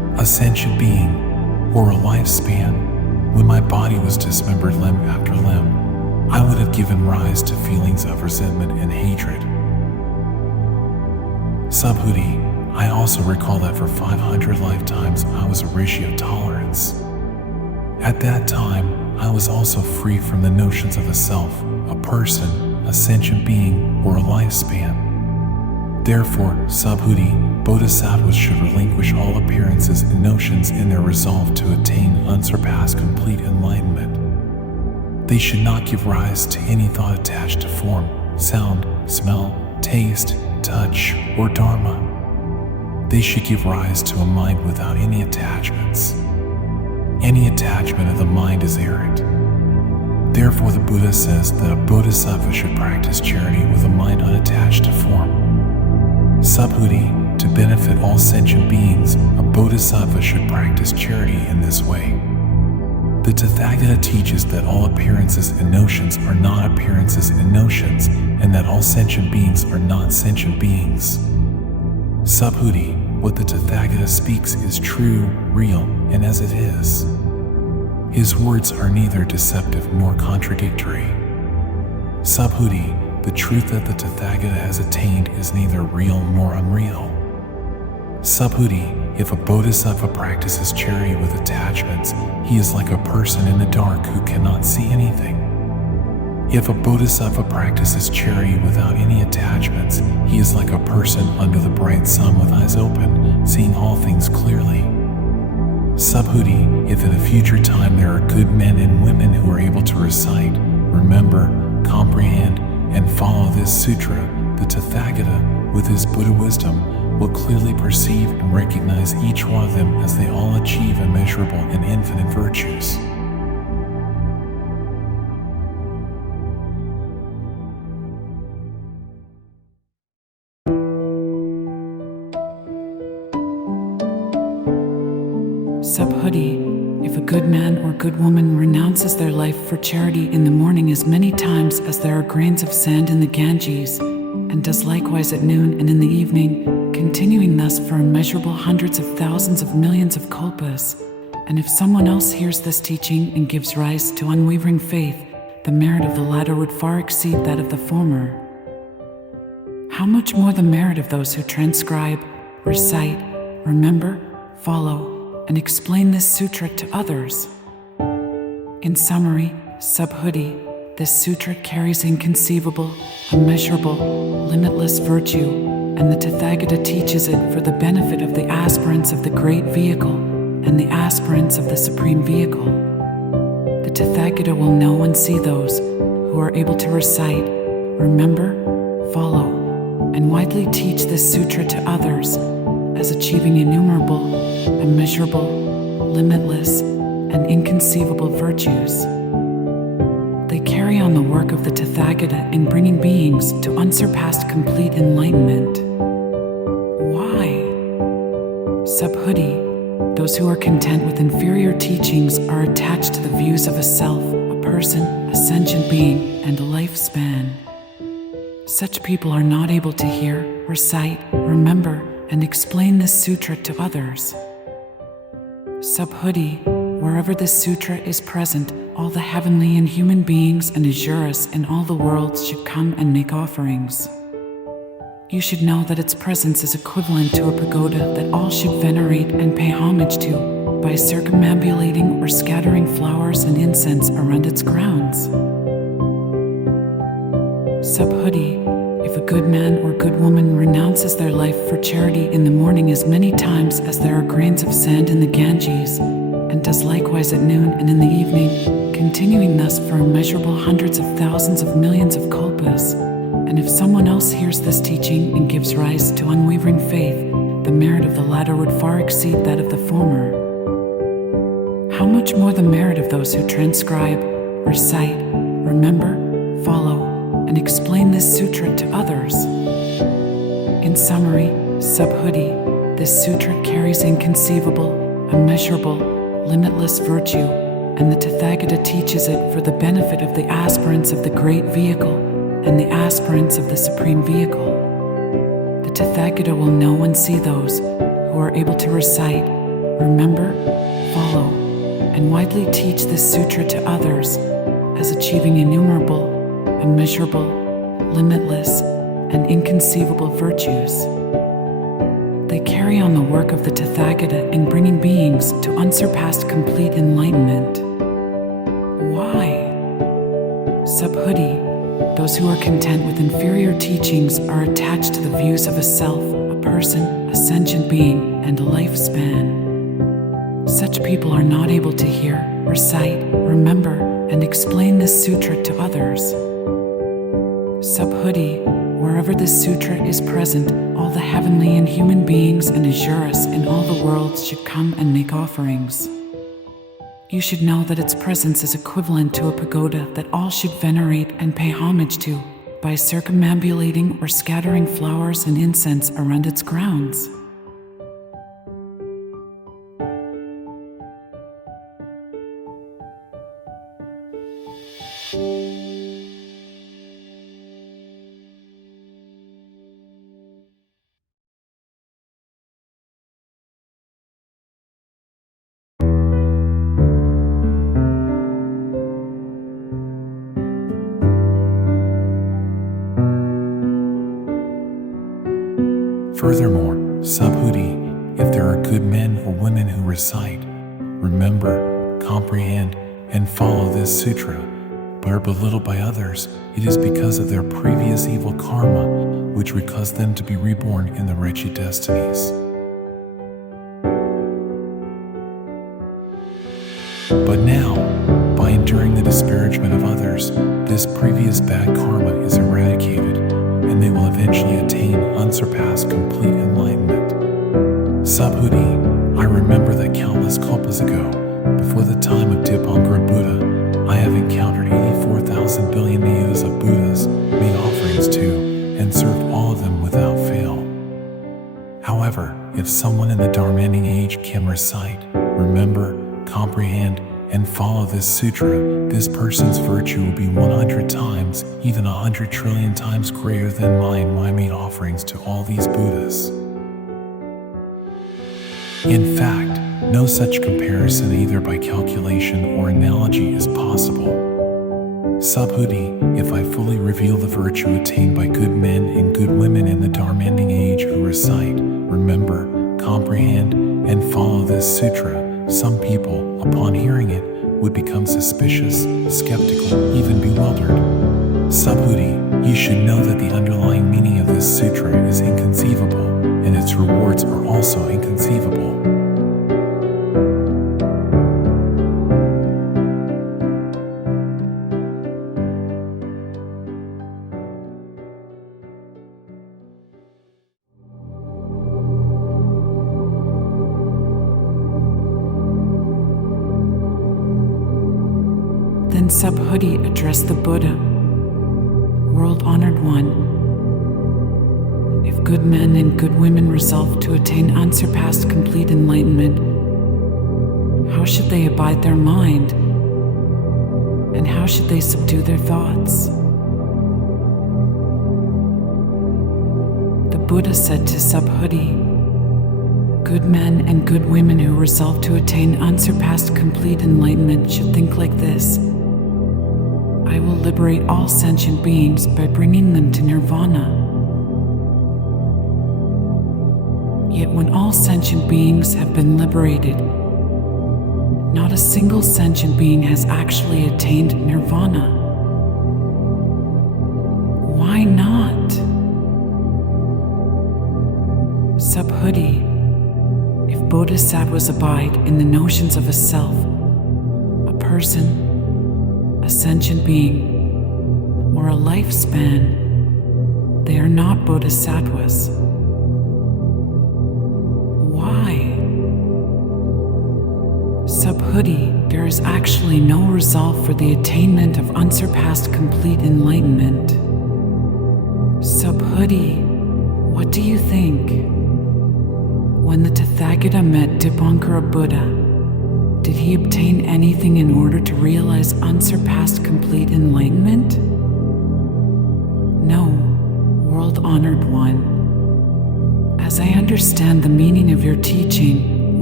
a sentient being, or a lifespan. When my body was dismembered limb after limb, I would have given rise to feelings of resentment and hatred. Subhuti, I also recall that for 500 lifetimes I was a ratio of tolerance. At that time, I was also free from the notions of a self, a person, a sentient being, or a lifespan. Therefore, Subhuti, bodhisattvas should relinquish all appearances and notions in their resolve to attain unsurpassed complete enlightenment. They should not give rise to any thought attached to form, sound, smell, taste, touch, or dharma. They should give rise to a mind without any attachments. Any attachment of the mind is errant. Therefore, the Buddha says that a bodhisattva should practice charity with a mind unattached to form. Subhuti, to benefit all sentient beings, a bodhisattva should practice charity in this way. The Tathagata teaches that all appearances and notions are not appearances and notions, and that all sentient beings are not sentient beings. Subhuti, what the Tathagata speaks is true, real, and as it is. His words are neither deceptive nor contradictory. Subhuti, the truth that the Tathagata has attained is neither real nor unreal. Subhuti, if a bodhisattva practices charity with attachments, he is like a person in the dark who cannot see anything. If a bodhisattva practices charity without any attachments, he is like a person under the bright sun with eyes open, seeing all things clearly. Subhuti, if in a future time there are good men and women who are able to recite, remember, comprehend, and follow this sutra, the Tathagata, with his Buddha wisdom, will clearly perceive and recognize each one of them as they all achieve immeasurable and infinite virtues. Subhuti, if a good man or good woman renounces their life for charity in the morning as many times as there are grains of sand in the Ganges, and does likewise at noon and in the evening, continuing thus for immeasurable hundreds of thousands of millions of kalpas, and if someone else hears this teaching and gives rise to unwavering faith, the merit of the latter would far exceed that of the former. How much more the merit of those who transcribe, recite, remember, follow, and explain this sutra to others. In summary, Subhuti, this sutra carries inconceivable, immeasurable, limitless virtue, and the Tathagata teaches it for the benefit of the aspirants of the great vehicle and the aspirants of the supreme vehicle. The Tathagata will know and see those who are able to recite, remember, follow, and widely teach this sutra to others as achieving innumerable, immeasurable, limitless, and inconceivable virtues. They carry on the work of the Tathagata in bringing beings to unsurpassed complete enlightenment. Why? Subhuti, those who are content with inferior teachings are attached to the views of a self, a person, a sentient being, and a lifespan. Such people are not able to hear, recite, remember, and explain this sutra to others. Subhuti, wherever this sutra is present, all the heavenly and human beings and Asuras in all the worlds should come and make offerings. You should know that its presence is equivalent to a pagoda that all should venerate and pay homage to by circumambulating or scattering flowers and incense around its grounds. Subhuti, if a good man or good woman renounces their life for charity in the morning as many times as there are grains of sand in the Ganges, and does likewise at noon and in the evening, continuing thus for immeasurable hundreds of thousands of millions of kalpas, and if someone else hears this teaching and gives rise to unwavering faith, the merit of the latter would far exceed that of the former. How much more the merit of those who transcribe, recite, remember, follow, and explain this sutra to others. In summary, Subhuti, this sutra carries inconceivable, immeasurable, limitless virtue, and the Tathagata teaches it for the benefit of the aspirants of the great vehicle and the aspirants of the supreme vehicle. The Tathagata will know and see those who are able to recite, remember, follow, and widely teach this sutra to others as achieving innumerable, immeasurable, limitless, and inconceivable virtues. They carry on the work of the Tathagata in bringing beings to unsurpassed complete enlightenment. Why? Subhuti, those who are content with inferior teachings are attached to the views of a self, a person, a sentient being, and a lifespan. Such people are not able to hear, recite, remember, and explain this sutra to others. Subhuti, wherever this sutra is present, all the heavenly and human beings and Asuras in all the worlds should come and make offerings. You should know that its presence is equivalent to a pagoda that all should venerate and pay homage to by circumambulating or scattering flowers and incense around its grounds. Furthermore, Subhuti, if there are good men or women who recite, remember, comprehend, and follow this sutra, but are belittled by others, it is because of their previous evil karma, which would cause them to be reborn in the wretched destinies. But now, by enduring the disparagement of others, this previous bad karma is eradicated, and they will eventually attain unsurpassed complete enlightenment. Subhuti, I remember that countless kalpas ago, before the time of Dipankara Buddha, I have encountered 84,000 billion years of Buddhas, made offerings to, and served all of them without fail. However, if someone in the Dharmending age can recite, remember, comprehend, and follow this sutra, this person's virtue will be 100 times, even 100 trillion times greater than mine when I made offerings to all these Buddhas. In fact, no such comparison either by calculation or analogy is possible. Subhuti, if I fully reveal the virtue attained by good men and good women in the Dharmending age who recite, remember, comprehend, and follow this sutra, some people, upon hearing it, would become suspicious, skeptical, even bewildered. Subhuti, you should know that the underlying meaning of this sutra is inconceivable, and its rewards are also inconceivable. Then Subhuti addressed the Buddha, world-honored one. If good men and good women resolve to attain unsurpassed complete enlightenment, how should they abide their mind? And how should they subdue their thoughts? The Buddha said to Subhuti, good men and good women who resolve to attain unsurpassed complete enlightenment should think like this. I will liberate all sentient beings by bringing them to nirvana. Yet when all sentient beings have been liberated, not a single sentient being has actually attained nirvana. Why not? Subhuti, if bodhisattvas abide in the notions of a self, a person, a sentient being, or a lifespan, they are not bodhisattvas. Why? Subhuti, there is actually no resolve for the attainment of unsurpassed complete enlightenment. Subhuti, what do you think? When the Tathagata met Dipankara Buddha, did he obtain anything in order to realize unsurpassed complete enlightenment? No, world-honored one. As I understand the meaning of your teaching,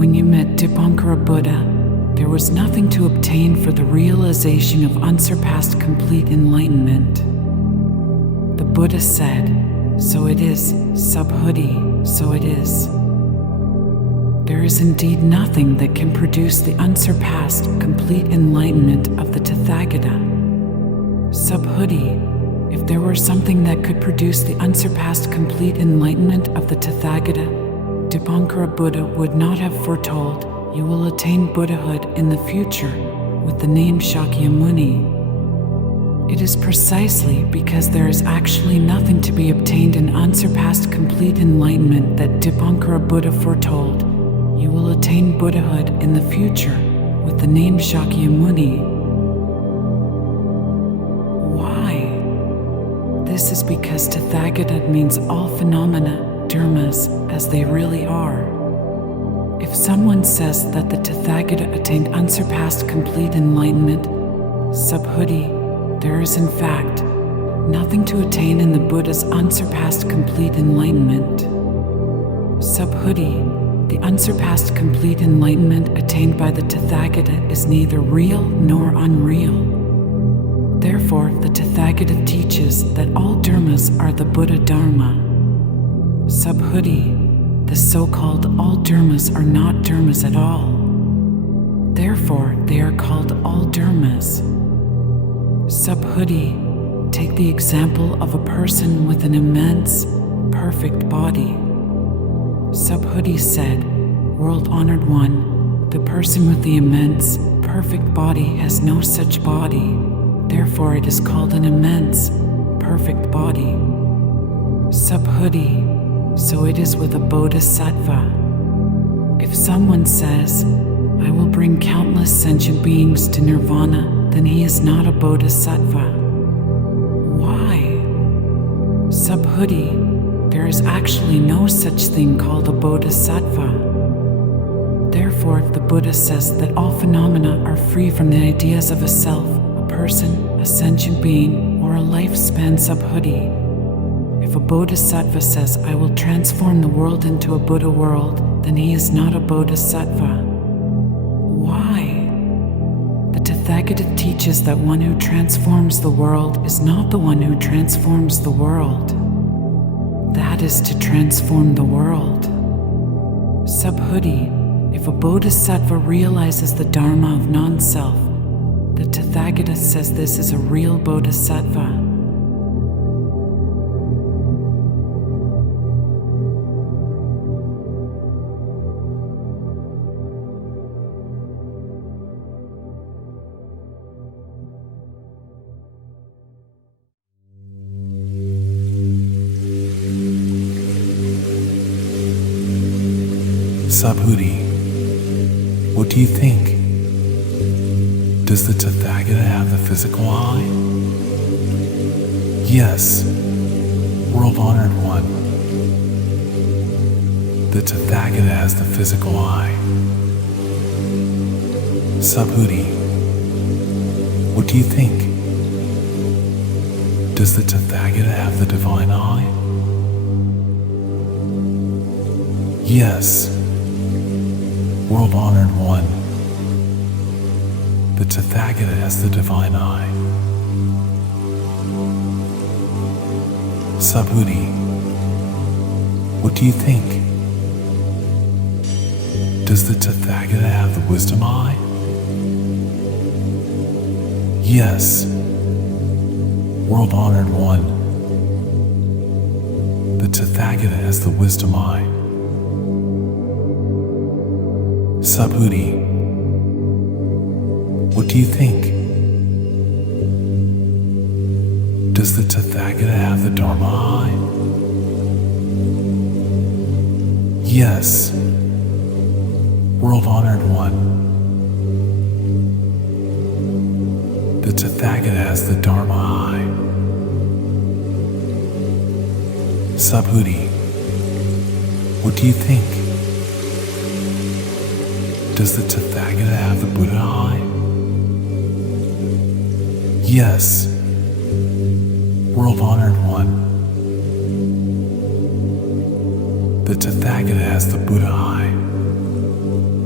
when you met Dipankara Buddha, there was nothing to obtain for the realization of unsurpassed complete enlightenment. The Buddha said, "So it is, Subhuti, so it is." There is indeed nothing that can produce the unsurpassed complete enlightenment of the Tathagata. Subhuti, if there were something that could produce the unsurpassed complete enlightenment of the Tathagata, Dipankara Buddha would not have foretold, "You will attain Buddhahood in the future," with the name Shakyamuni. It is precisely because there is actually nothing to be obtained in unsurpassed complete enlightenment that Dipankara Buddha foretold, "You will attain Buddhahood in the future," with the name Shakyamuni. Why? This is because Tathagata means all phenomena, dharmas, as they really are. If someone says that the Tathagata attained unsurpassed complete enlightenment, Subhuti, there is in fact nothing to attain in the Buddha's unsurpassed complete enlightenment. Subhuti, the unsurpassed complete enlightenment attained by the Tathagata is neither real nor unreal. Therefore, the Tathagata teaches that all dharmas are the Buddha Dharma. Subhuti, the so-called all dharmas are not dharmas at all. Therefore, they are called all dharmas. Subhuti, take the example of a person with an immense, perfect body. Subhuti said, "World-honored one, the person with the immense, perfect body has no such body. Therefore, it is called an immense, perfect body." Subhuti, so it is with a bodhisattva. If someone says, "I will bring countless sentient beings to nirvana," then he is not a bodhisattva. Why? Subhuti, there is actually no such thing called a bodhisattva. Therefore, if the Buddha says that all phenomena are free from the ideas of a self, a person, a sentient being, or a lifespan, Subhuti. If a bodhisattva says, "I will transform the world into a Buddha world," then he is not a bodhisattva. Why? The Tathagata teaches that one who transforms the world is not the one who transforms the world. That is to transform the world. Subhuti, if a bodhisattva realizes the dharma of non-self, the Tathagata says this is a real bodhisattva. Subhuti, what do you think? Does the Tathagata have the physical eye? Yes, world-honored one. The Tathagata has the physical eye. Subhuti, what do you think? Does the Tathagata have the divine eye? Yes, world-honored one. The Tathagata has the divine eye. Subhuti, what do you think? Does the Tathagata have the wisdom eye? Yes, world-honored one. The Tathagata has the wisdom eye. Subhuti, what do you think? Does the Tathagata have the Dharma eye? Yes, world-honored one. The Tathagata has the Dharma eye. Subhuti, what do you think? Does the Tathagata have the Buddha eye? Yes, world-honored one. The Tathagata has the Buddha eye.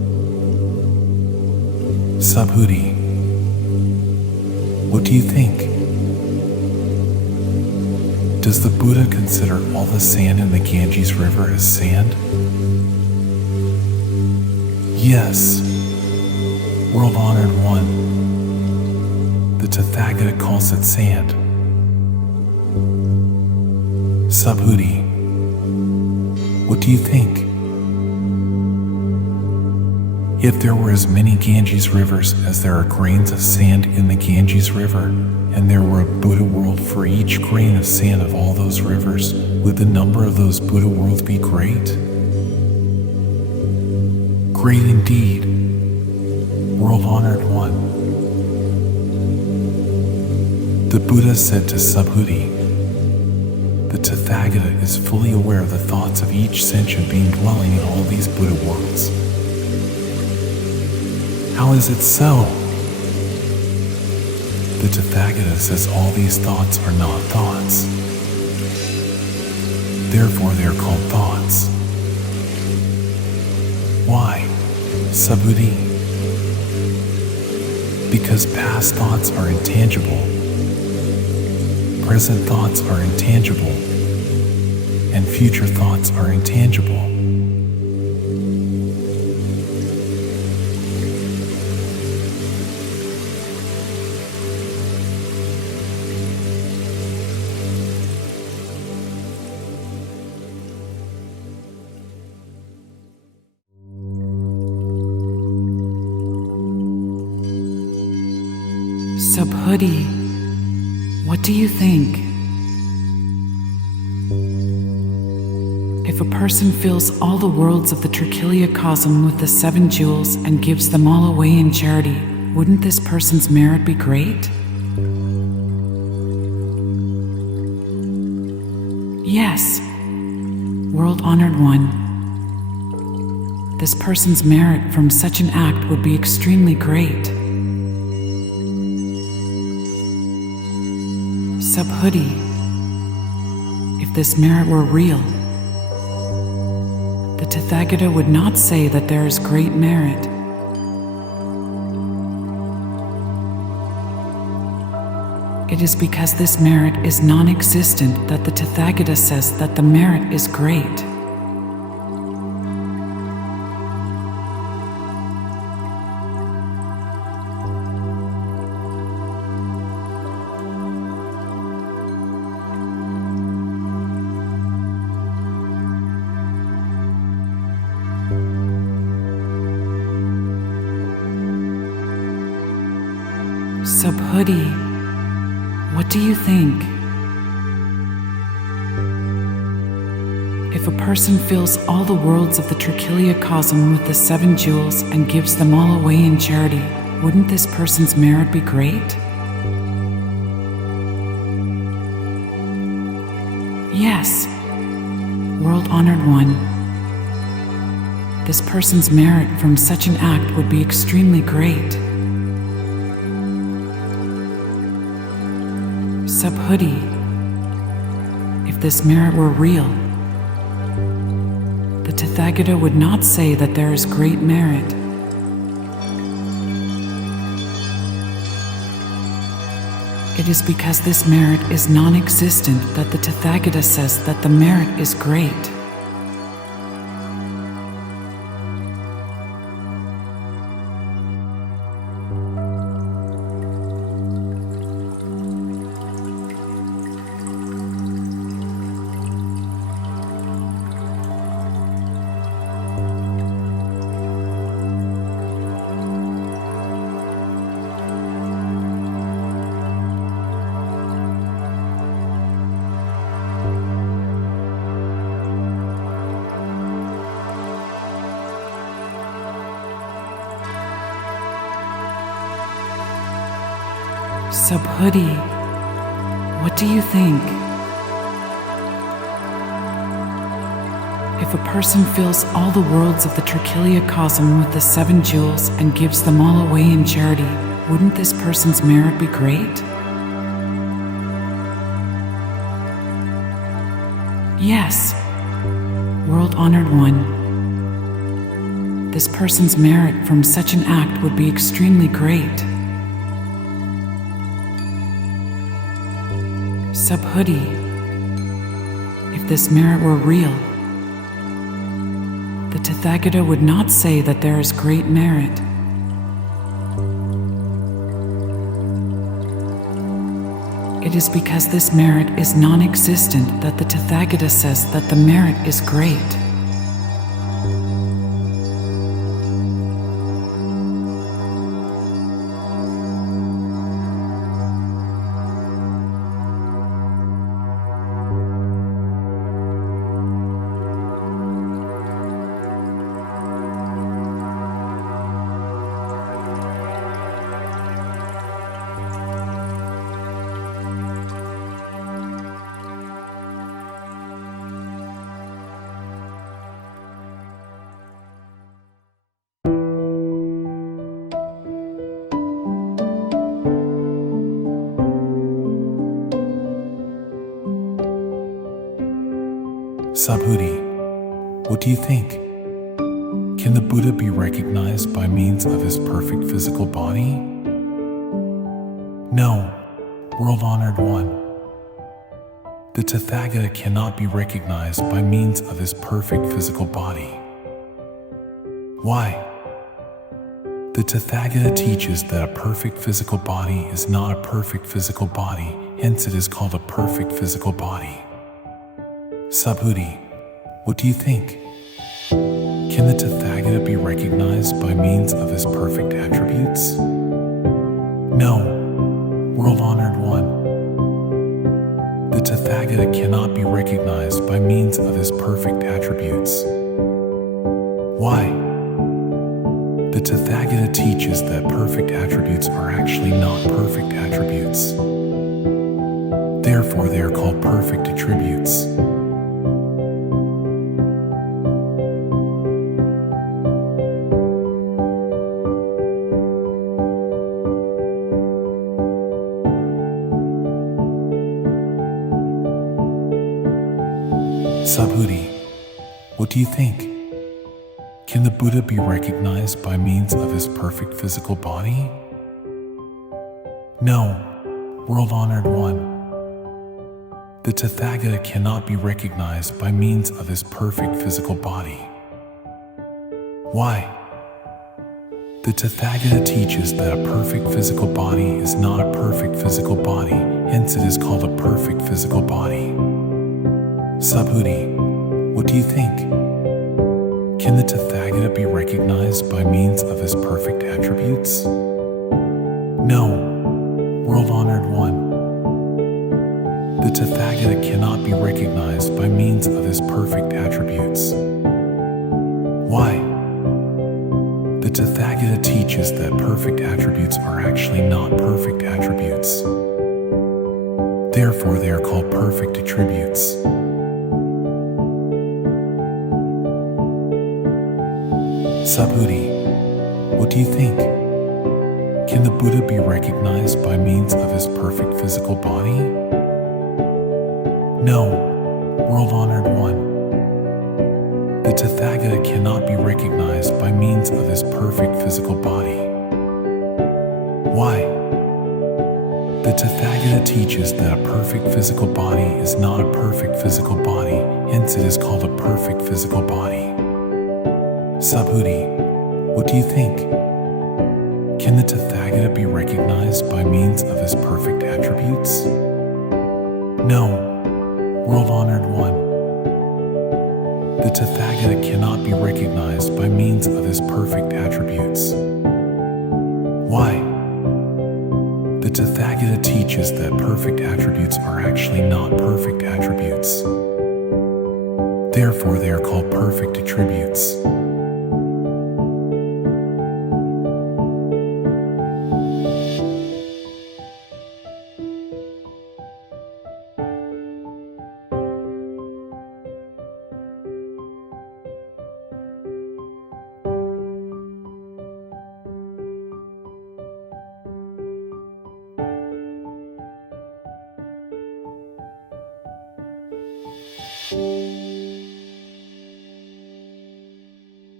Subhuti, what do you think? Does the Buddha consider all the sand in the Ganges River as sand? Yes, world-honored one. The Tathagata calls it sand. Subhuti, what do you think? If there were as many Ganges rivers as there are grains of sand in the Ganges River, and there were a Buddha world for each grain of sand of all those rivers, would the number of those Buddha worlds be great? Great indeed, world-honored one. The Buddha said to Subhuti, the Tathagata is fully aware of the thoughts of each sentient being dwelling in all these Buddha worlds. How is it so? The Tathagata says all these thoughts are not thoughts. Therefore they are called thoughts. Why, Subhuti? Because past thoughts are intangible, present thoughts are intangible, and future thoughts are intangible. Subhuti, what do you think? If a person fills all the worlds of the Trichilya cosm with the 7 jewels and gives them all away in charity, wouldn't this person's merit be great? Yes, world-honored one. This person's merit from such an act would be extremely great. Subhuti, if this merit were real, the Tathagata would not say that there is great merit. It is because this merit is non-existent that the Tathagata says that the merit is great. Subhuti, what do you think? If a person fills all the worlds of the Trichilya cosm with the 7 jewels and gives them all away in charity, wouldn't this person's merit be great? Yes, world-honored one. This person's merit from such an act would be extremely great. Subhuti, if this merit were real, the Tathagata would not say that there is great merit. It is because this merit is non-existent that the Tathagata says that the merit is great. Subhuti, what do you think? If a person fills all the worlds of the Trichilya cosm with the 7 jewels and gives them all away in charity, wouldn't this person's merit be great? Yes, world-honored one. this person's merit from such an act would be extremely great. Subhuti, if this merit were real, the Tathagata would not say that there is great merit. It is because this merit is non-existent that the Tathagata says that the merit is great. Subhuti, what do you think? Can the Buddha be recognized by means of his perfect physical body? No, world-honored one. The Tathagata cannot be recognized by means of his perfect physical body. Why? The Tathagata teaches that a perfect physical body is not a perfect physical body, hence it is called a perfect physical body. Subhuti, what do you think? Can the Tathagata be recognized by means of his perfect attributes? No, world-honored one. The Tathagata cannot be recognized by means of his perfect attributes. Why? The Tathagata teaches that perfect attributes are actually not perfect attributes. Therefore, they are called perfect attributes. Subhuti, what do you think? Can the Buddha be recognized by means of his perfect physical body? No, world-honored one. The Tathagata cannot be recognized by means of his perfect physical body. Why? The Tathagata teaches that a perfect physical body is not a perfect physical body, hence it is called a perfect physical body. Subhuti, what do you think? Can the Tathagata be recognized by means of his perfect attributes? No, world-honored one. The Tathagata cannot be recognized by means of his perfect attributes. Why? The Tathagata teaches that perfect attributes are actually not perfect attributes. Therefore, they are called perfect attributes. Subhuti, what do you think? Can the Buddha be recognized by means of his perfect physical body? No, world-honored one. The Tathagata cannot be recognized by means of his perfect physical body. Why? The Tathagata teaches that a perfect physical body is not a perfect physical body, hence it is called a perfect physical body. Subhuti, what do you think? Can the Tathagata be recognized by means of his perfect attributes? No, world-honored one. The Tathagata cannot be recognized by means of his perfect attributes. Why? The Tathagata teaches that perfect attributes are actually not perfect attributes. Therefore, they are called perfect attributes.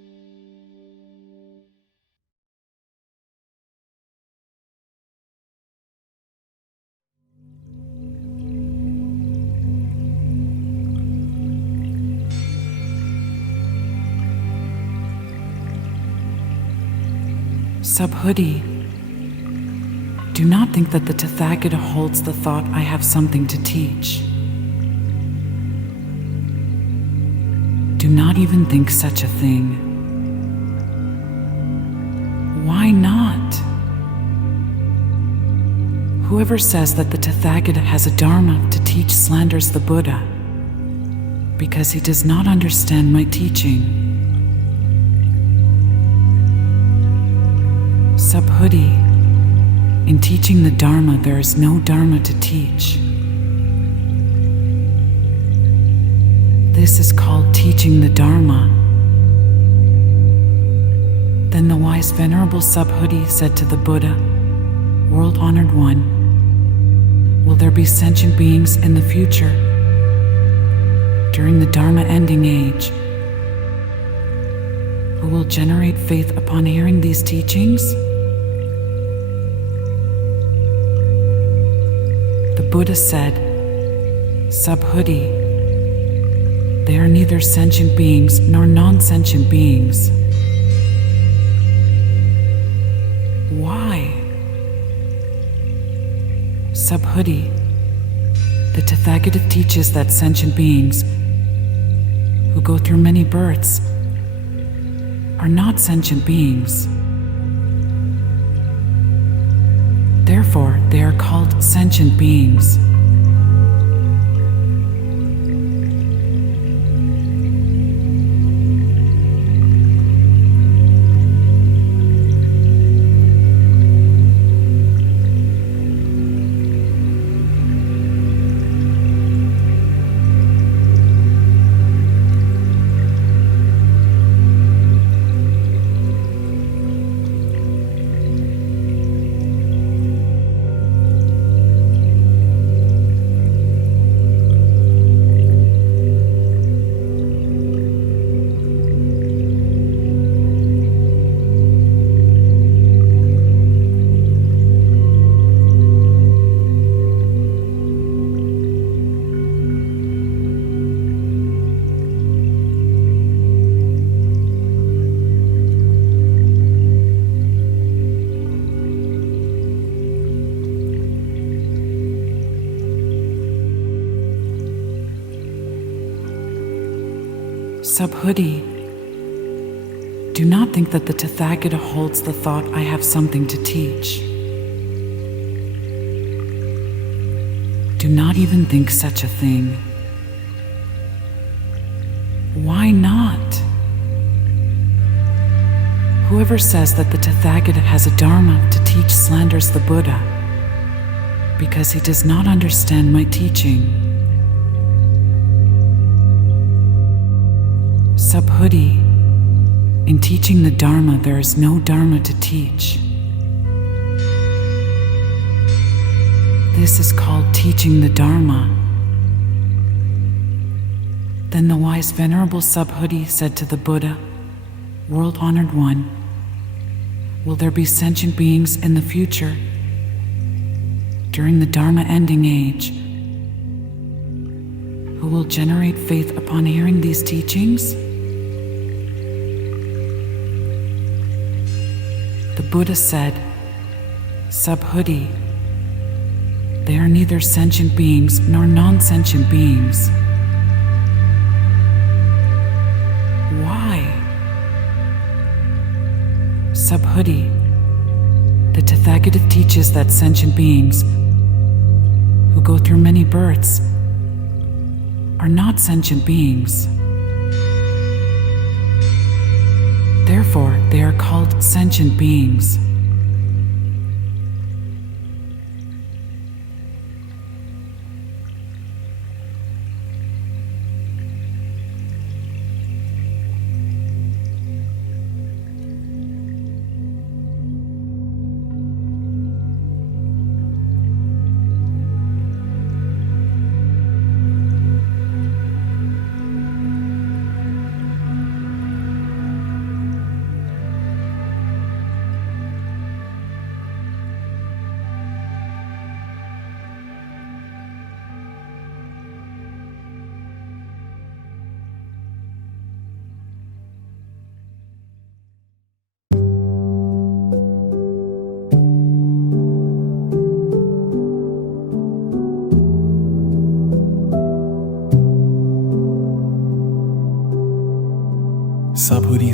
Subhuti, do not think that the Tathagata holds the thought I have something to teach. Do not even think such a thing. Why not? Whoever says that the Tathagata has a dharma to teach slanders the Buddha, because he does not understand my teaching. Subhuti, in teaching the dharma there is no dharma to teach. This is called teaching the dharma. Then the wise Venerable Subhuti said to the Buddha, World-honored one, will there be sentient beings in the future, during the Dharma ending age, who will generate faith upon hearing these teachings? The Buddha said, Subhuti, they are neither sentient beings nor non-sentient beings. Why? Subhuti, the Tathagata teaches that sentient beings who go through many births are not sentient beings. Therefore, they are called sentient beings. Subhuti, do not think that the Tathagata holds the thought I have something to teach. Do not even think such a thing. Why not? Whoever says that the Tathagata has a dharma to teach slanders the Buddha, because he does not understand my teaching. Subhuti, in teaching the dharma there is no dharma to teach. This is called teaching the dharma. Then the wise Venerable Subhuti said to the Buddha, World-honored one, will there be sentient beings in the future, during the Dharma ending age, who will generate faith upon hearing these teachings? The Buddha said, Subhuti, they are neither sentient beings nor non-sentient beings. Why? Subhuti, the Tathagata teaches that sentient beings who go through many births are not sentient beings. Therefore, they are called sentient beings.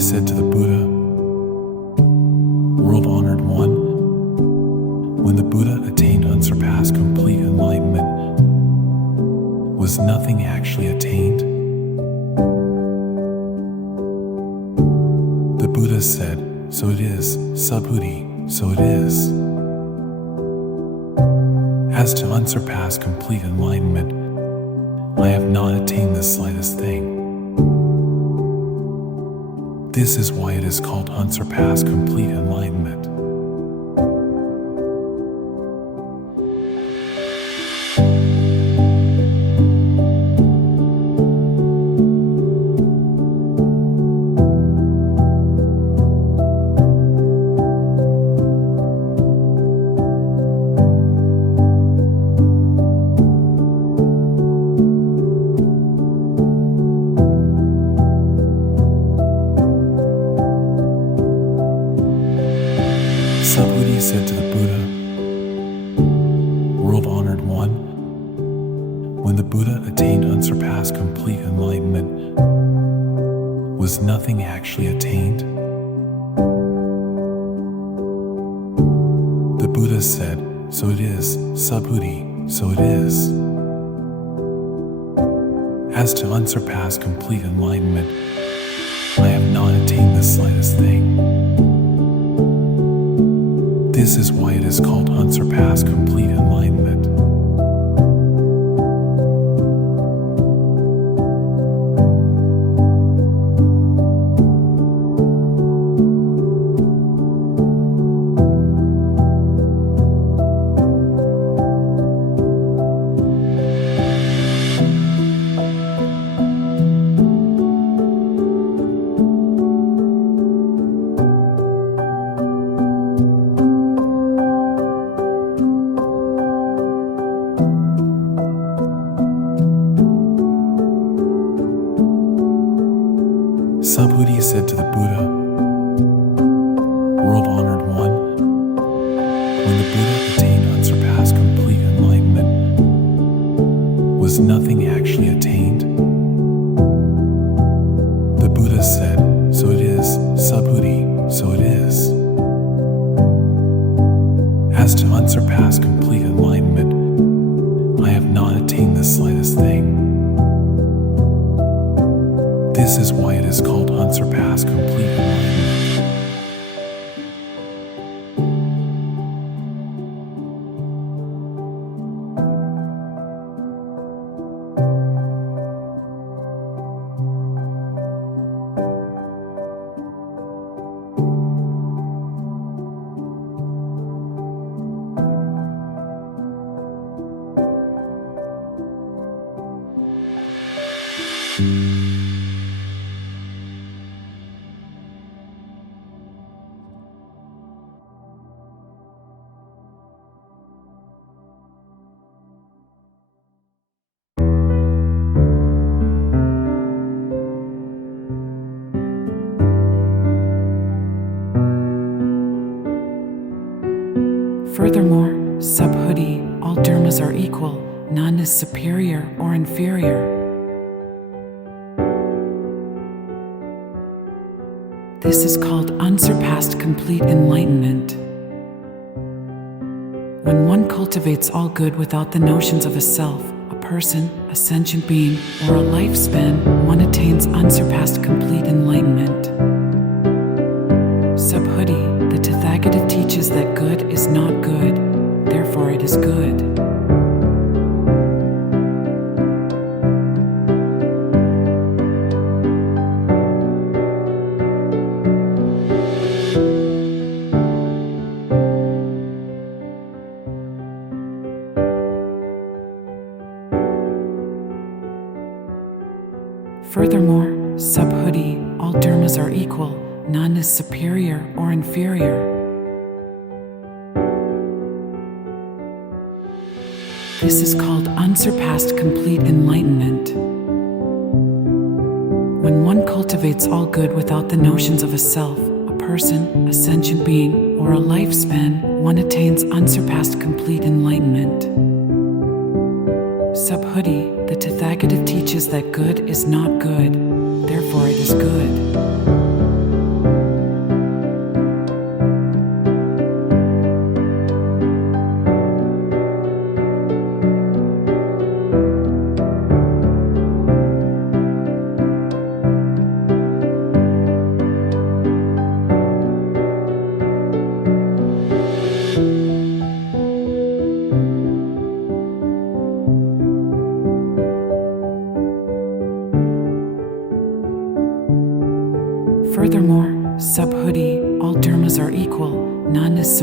said to the Buddha, "World-honored one, when the Buddha attained unsurpassed complete enlightenment, was nothing actually attained?" The Buddha said, "So it is, Subhuti, so it is. As to unsurpassed complete enlightenment, I have not attained the slightest thing. This is why it is called unsurpassed complete enlightenment." Subhuti said to the Buddha, "World-honored one, when the Buddha attained unsurpassed complete enlightenment, was nothing actually attained?" The Buddha said, "So it is, Subhuti, so it is. As to unsurpassed complete enlightenment, I have not attained the slightest thing. This is why it is called unsurpassed complete enlightenment." Subhuti said to the Buddha, "World-honored one, when the Buddha attained unsurpassed complete enlightenment, was nothing actually attained?" The Buddha said, "So it is, Subhuti, so it is. As to unsurpassed complete enlightenment, I have not attained the slightest thing. This is why it is called unsurpassed complete enlightenment." Furthermore, Subhuti, all dharmas are equal, none is superior or inferior. This is called unsurpassed complete enlightenment. When one cultivates all good without the notions of a self, a person, a sentient being, or a lifespan, one attains unsurpassed complete enlightenment. Subhuti, the Tathagata teaches that good is not good, therefore it is good. Furthermore, Subhuti, all dharmas are equal, none is superior or inferior. This is called unsurpassed complete enlightenment. When one cultivates all good without the notions of a self, a person, a sentient being, or a lifespan, one attains unsurpassed complete enlightenment. Subhuti, the Tathagata teaches that good is not good, therefore it is good.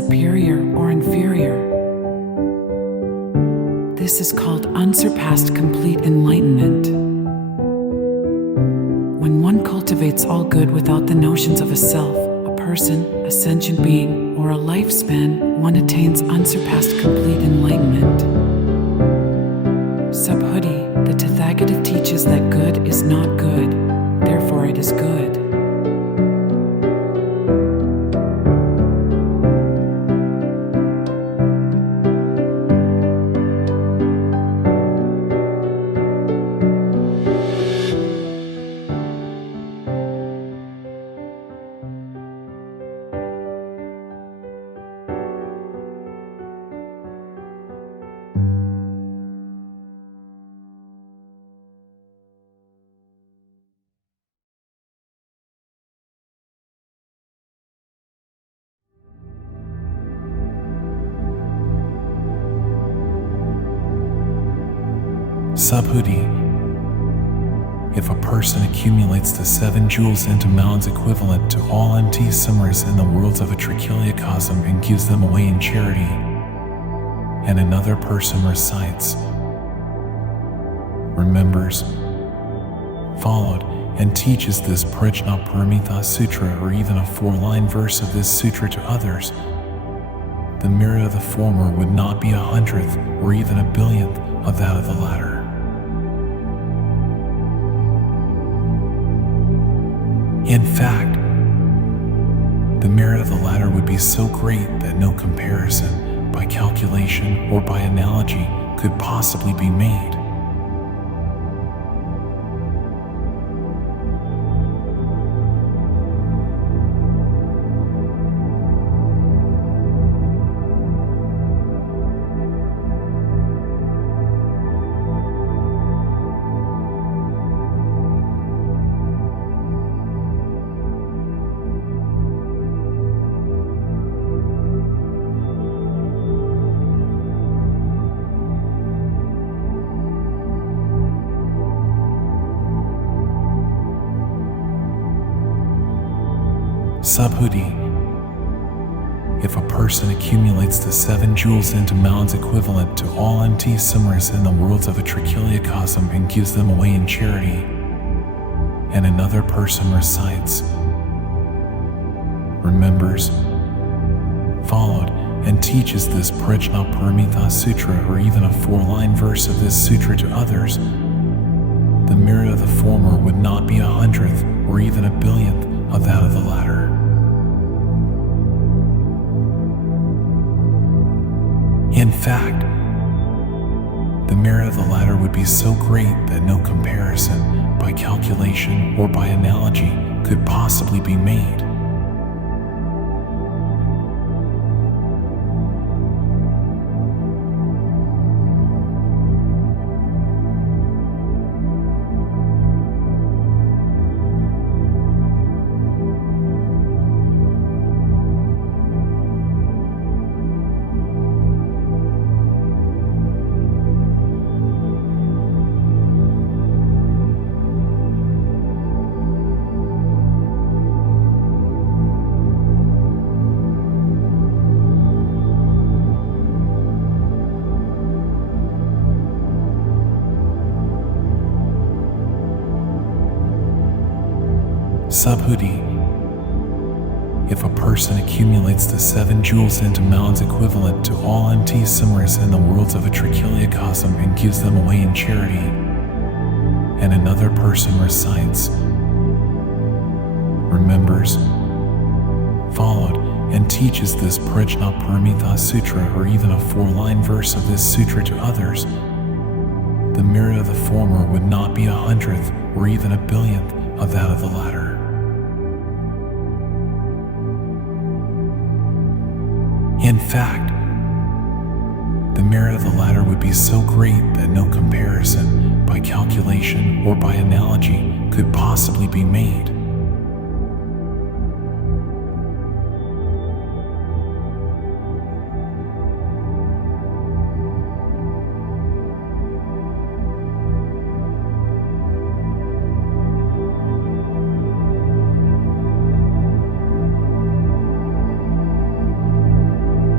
superior or inferior. This is called unsurpassed complete enlightenment. When one cultivates all good without the notions of a self, a person, a sentient being, or a lifespan, one attains unsurpassed complete enlightenment. Subhuti, the Tathagata teaches that good is not good, therefore it is good. Subhuti. If a person accumulates the 7 jewels into mounds equivalent to all empty summers in the worlds of a trichiliocosm and gives them away in charity, and another person recites, remembers, followed, and teaches this Prajnaparamita Sutra or even a 4-line verse of this sutra to others, the merit of the former would not be 100th or even 1/1000th of that of the latter. In fact, the merit of the latter would be so great that no comparison, by calculation or by analogy, could possibly be made. Subhuti. If a person accumulates the 7 jewels into mounds equivalent to all empty summers in the worlds of a trichiliocosm and gives them away in charity, and another person recites, remembers, followed, and teaches this Prajnaparamita Sutra or even a 4-line verse of this sutra to others, the merit of the former would not be 100th or even 1/1000th of that of the latter. In fact, the merit of the latter would be so great that no comparison, by calculation or by analogy, could possibly be made. Subhuti. If a person accumulates the 7 jewels into mounds equivalent to all empty summers in the worlds of a trichiliocosm and gives them away in charity, and another person recites, remembers, followed, and teaches this Prajnaparamita Sutra or even a 4-line verse of this sutra to others, the merit of the former would not be 100th or even 1/1000th of that of the latter. In fact, the merit of the latter would be so great that no comparison, by calculation or by analogy, could possibly be made.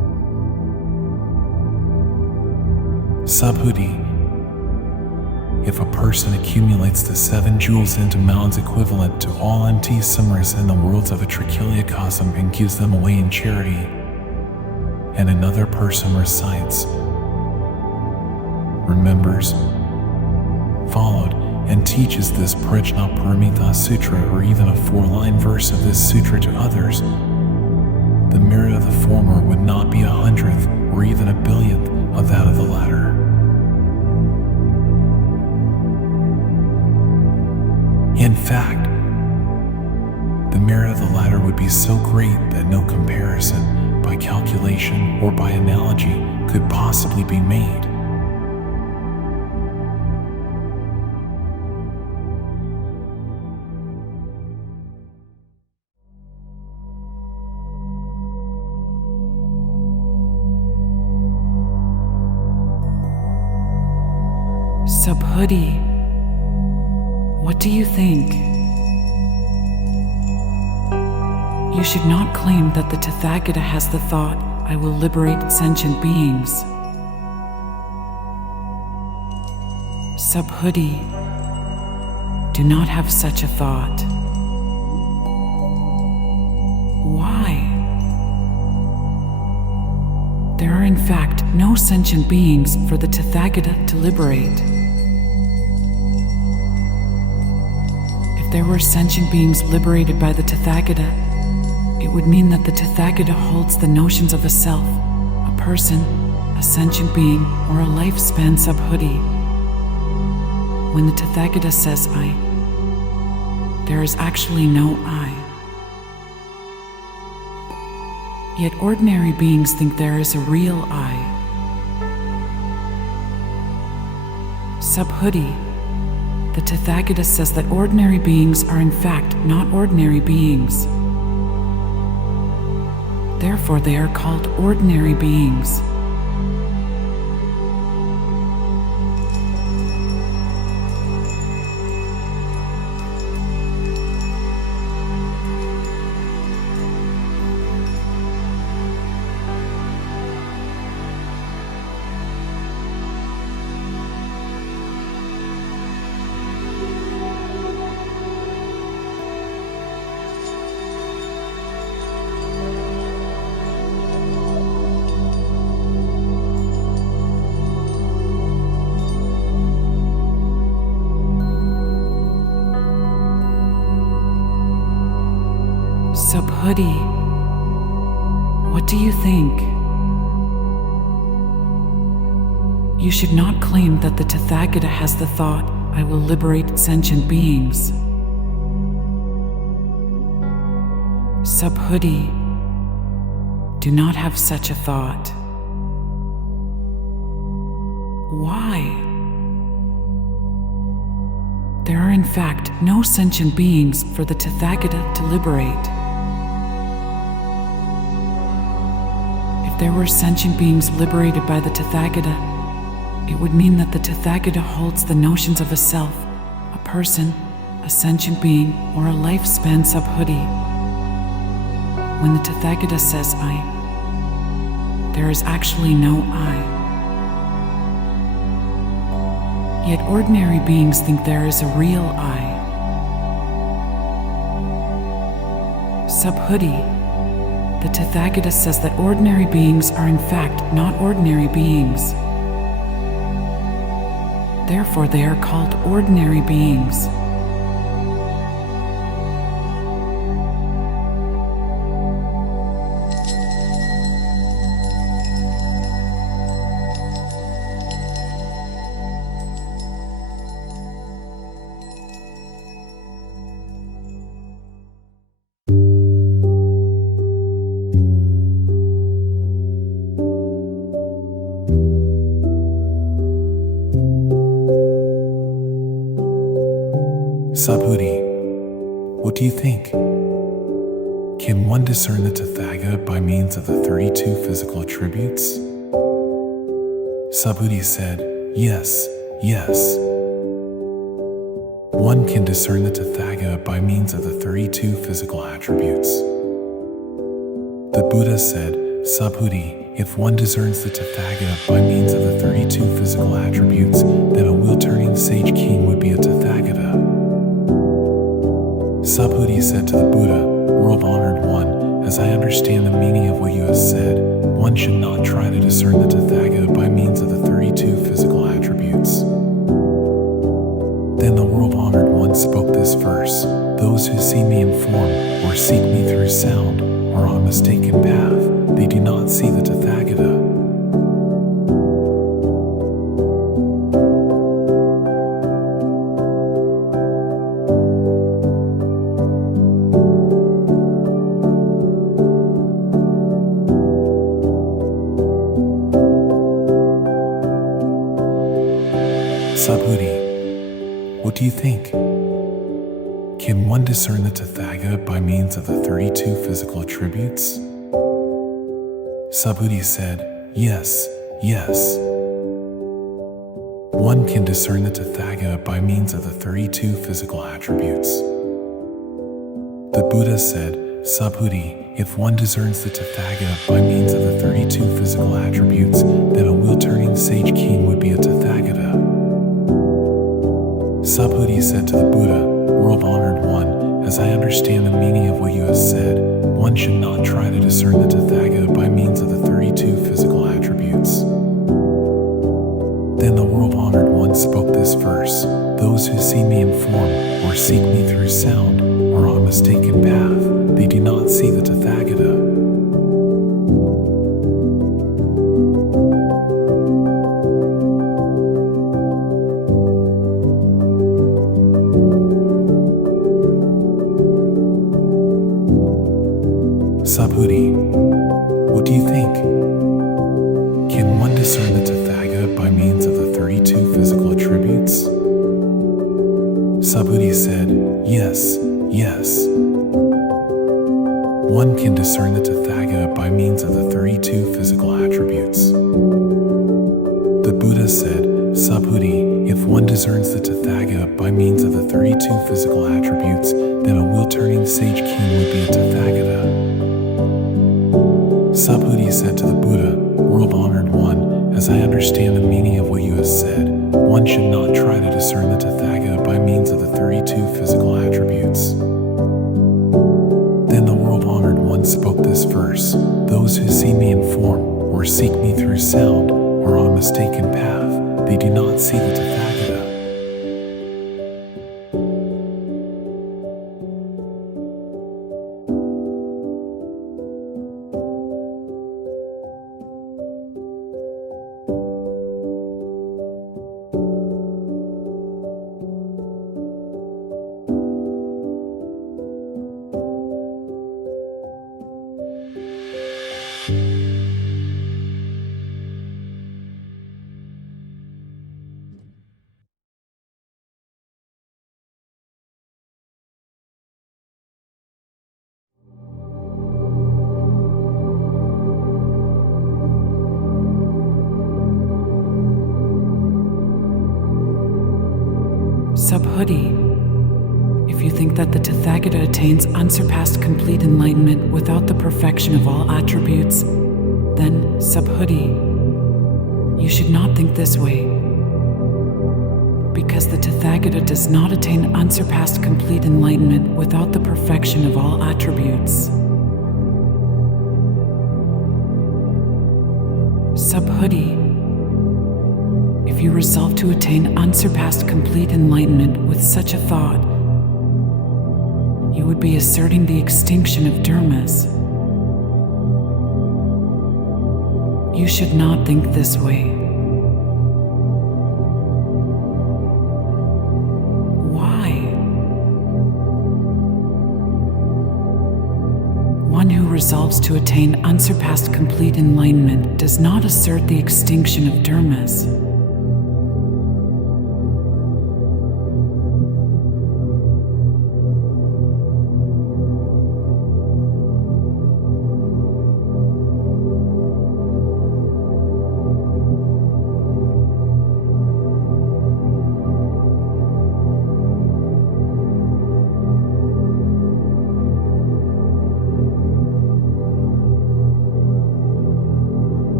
Subhuti. If a person accumulates the 7 jewels into mounds equivalent to all empty summers in the worlds of a trichiliocosm and gives them away in charity, and another person recites, remembers, followed, and teaches this Prajnaparamita Sutra or even a 4-line verse of this sutra to others, the merit of the former would not be 100th or even 1/1000th of that of the latter. In fact, the merit of the latter would be so great that no comparison, by calculation or by analogy, could possibly be made. Subhuti, what do you think? You should not claim that the Tathagata has the thought, I will liberate sentient beings. Subhuti, do not have such a thought. Why? There are in fact no sentient beings for the Tathagata to liberate. If there were sentient beings liberated by the Tathagata, it would mean that the Tathagata holds the notions of a self, a person, a sentient being, or a lifespan. Subhuti. When the Tathagata says I, there is actually no I. Yet ordinary beings think there is a real I. Subhuti. The Tathagata says that ordinary beings are in fact not ordinary beings. Therefore, they are called ordinary beings. Subhuti, what do you think? You should not claim that the Tathagata has the thought, I will liberate sentient beings. Subhuti, do not have such a thought. Why? There are in fact no sentient beings for the Tathagata to liberate. If there were sentient beings liberated by the Tathagata, it would mean that the Tathagata holds the notions of a self, a person, a sentient being, or a lifespan. Subhuti. When the Tathagata says I, there is actually no I. Yet ordinary beings think there is a real I. Subhuti. The Tathagata says that ordinary beings are in fact not ordinary beings. Therefore, they are called ordinary beings. Subhuti, what do you think? Can one discern the Tathagata by means of the 32 physical attributes? Subhuti said, yes, yes. One can discern the Tathagata by means of the 32 physical attributes. The Buddha said, Subhuti, if one discerns the Tathagata by means of the 32 physical attributes, then a wheel-turning sage king would be a Tathagata. Subhuti said to the Buddha, world-honored one, as I understand the meaning of what you have said, one should not try to discern the Tathagata by means of the 32 physical attributes. Then the world-honored one spoke this verse, those who see me in form, or seek me through sound, are on a mistaken path. They do not see the Tathagata. Subhuti, what do you think? Can one discern the Tathagata by means of the 32 physical attributes? Subhuti said, yes, yes. One can discern the Tathagata by means of the 32 physical attributes. The Buddha said, Subhuti, if one discerns the Tathagata by means of the 32 physical attributes, then a wheel-turning sage king would be a Tathagata. Subhuti said to the Buddha, world-honored one, as I understand the meaning of what you have said, one should not try to discern the Tathagata by means of the 32 physical attributes. Then the world-honored one spoke this verse, those who see me in form, or seek me through sound, are on a mistaken path. They do not see the Tathagata. Subhuti, what do you think? Can one discern the Tathagata by means of the 32 physical attributes? Subhuti said, yes, yes. One can discern the Tathagata by means of the 32 physical attributes. The Buddha said, Subhuti, if one discerns the Tathagata by means of the 32 physical attributes, then a wheel-turning sage king would be a Tathagata. Subhuti said to the Buddha, world-honored one, as I understand the meaning of what you have said, one should not try to discern the Tathagata by means of the 32 physical attributes. Then the world-honored one spoke this verse, those who see me in form, or seek me through sound, are on a mistaken path. They do not see the Tathagata. Subhuti, if you think that the Tathagata attains unsurpassed complete enlightenment without the perfection of all attributes, then, Subhuti, you should not think this way. Because the Tathagata does not attain unsurpassed complete enlightenment without the perfection of all attributes. Subhuti, if you resolve to attain unsurpassed complete enlightenment with such a thought, you would be asserting the extinction of dharmas. You should not think this way. Why? One who resolves to attain unsurpassed complete enlightenment does not assert the extinction of dharmas.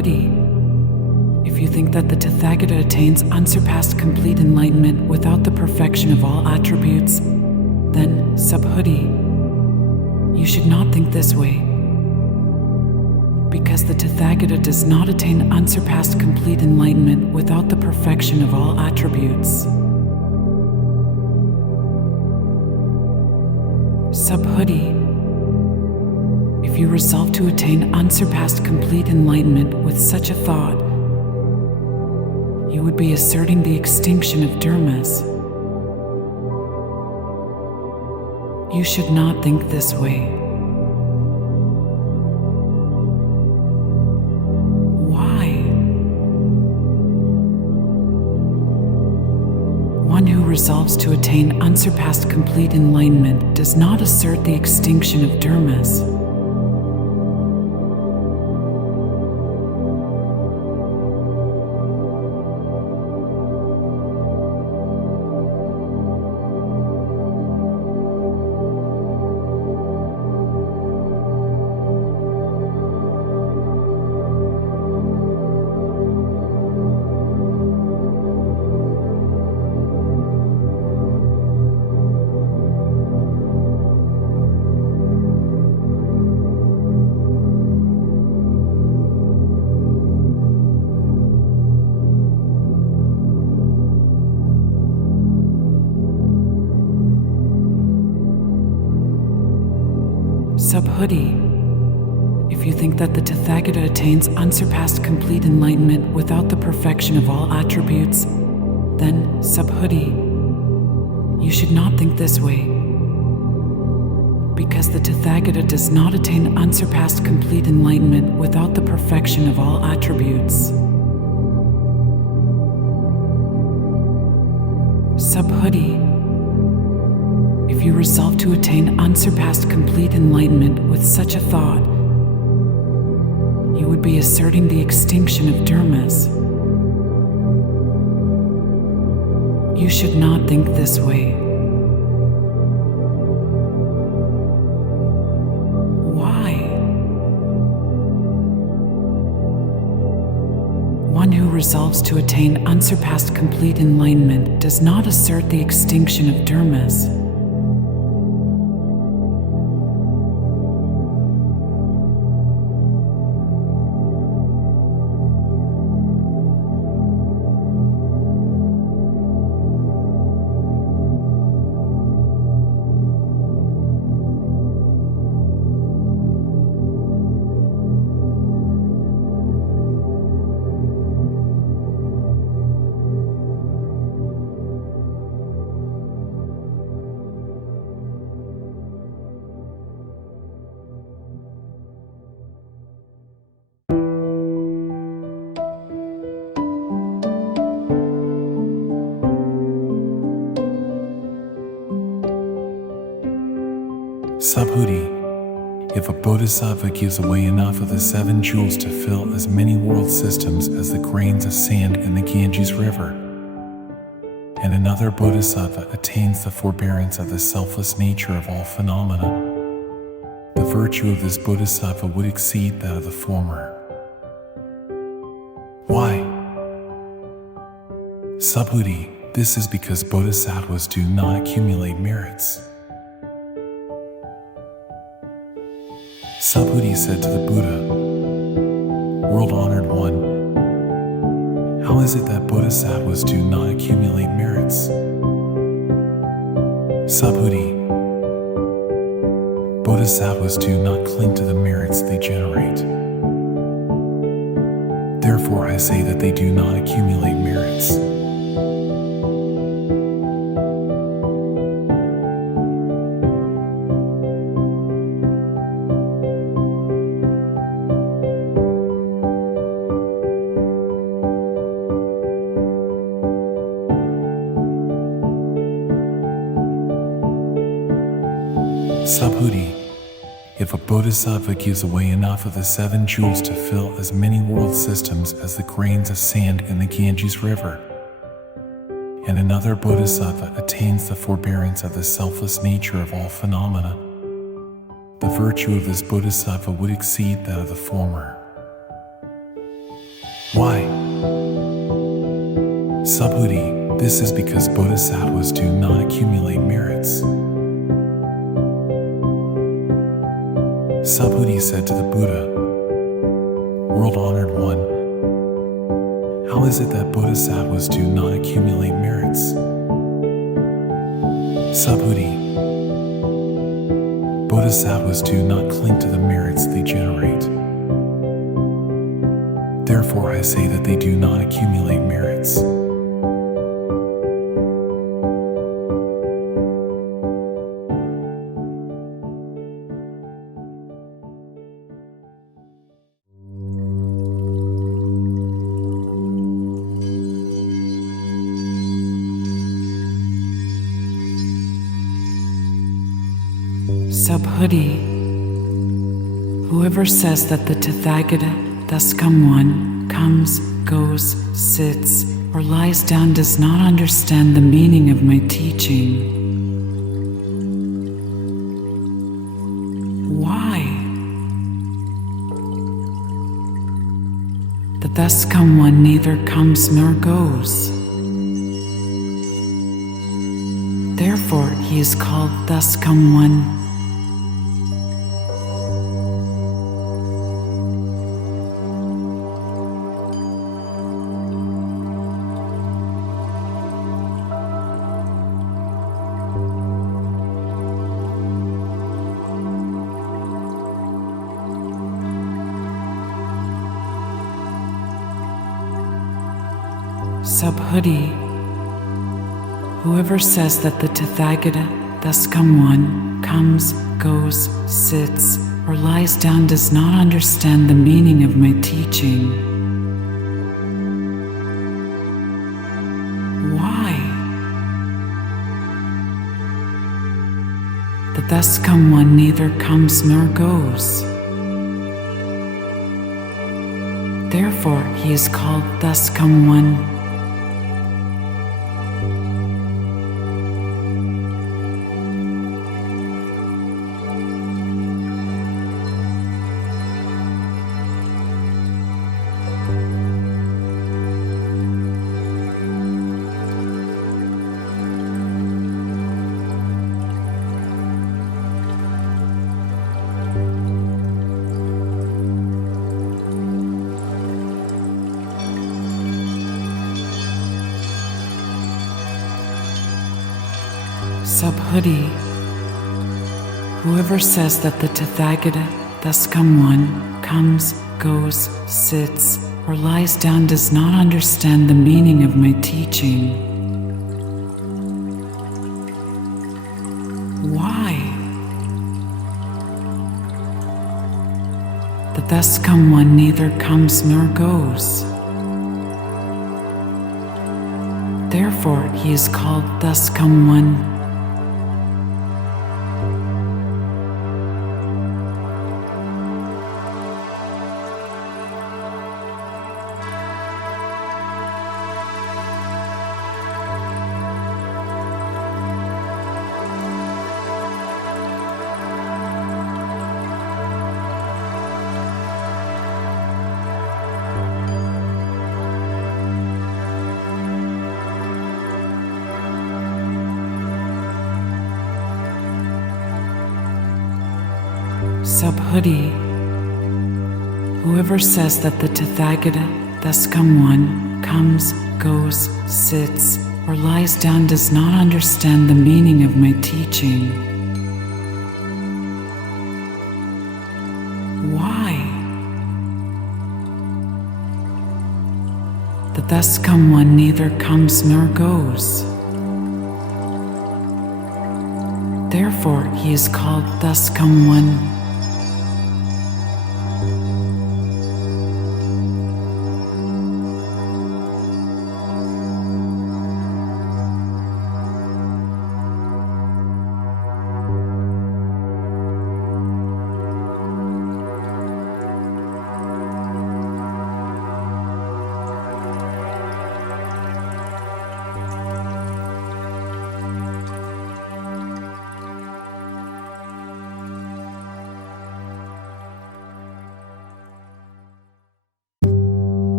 Subhuti, if you think that the Tathagata attains unsurpassed complete enlightenment without the perfection of all attributes, then, Subhuti, you should not think this way, because the Tathagata does not attain unsurpassed complete enlightenment without the perfection of all attributes. Subhuti, if you resolve to attain unsurpassed complete enlightenment with such a thought, you would be asserting the extinction of dharmas. You should not think this way. Why? One who resolves to attain unsurpassed complete enlightenment does not assert the extinction of dharmas. Subhuti, if you think that the Tathagata attains unsurpassed complete enlightenment without the perfection of all attributes, then, Subhuti, you should not think this way, because the Tathagata does not attain unsurpassed complete enlightenment without the perfection of all attributes. Subhuti, if you resolve to attain unsurpassed complete enlightenment with such a thought, you would be asserting the extinction of dharmas. You should not think this way. Why? One who resolves to attain unsurpassed complete enlightenment does not assert the extinction of dharmas. Subhuti, if a bodhisattva gives away enough of the 7 jewels to fill as many world systems as the grains of sand in the Ganges River, and another bodhisattva attains the forbearance of the selfless nature of all phenomena, the virtue of this bodhisattva would exceed that of the former. Why? Subhuti, this is because bodhisattvas do not accumulate merits. Subhuti said to the Buddha, "World-honored one, how is it that bodhisattvas do not accumulate merits?" Subhuti, bodhisattvas do not cling to the merits they generate. Therefore I say that they do not accumulate merits. Subhuti, if a bodhisattva gives away enough of the 7 jewels to fill as many world systems as the grains of sand in the Ganges River, and another bodhisattva attains the forbearance of the selfless nature of all phenomena, the virtue of this bodhisattva would exceed that of the former. Why? Subhuti, this is because bodhisattvas do not accumulate merits. Subhuti said to the Buddha, World-honored one, how is it that bodhisattvas do not accumulate merits? Subhuti, bodhisattvas do not cling to the merits they generate. Therefore, I say that they do not accumulate merits. Subhuti, whoever says that the Tathagata, thus come one, comes, goes, sits, or lies down does not understand the meaning of my teaching. Why? The thus come one neither comes nor goes. Therefore, he is called thus come one. Subhuti, whoever says that the Tathagata, thus come one, comes, goes, sits, or lies down does not understand the meaning of my teaching. Why? The thus come one neither comes nor goes. Therefore, he is called thus come one. Subhuti, whoever says that the Tathagata, thus come one, comes, goes, sits, or lies down does not understand the meaning of my teaching. Why? The thus come one neither comes nor goes. Therefore, he is called thus come one. Subhuti, whoever says that the Tathagata, thus come one, comes, goes, sits, or lies down does not understand the meaning of my teaching. Why? The thus come one neither comes nor goes. Therefore, he is called thus come one.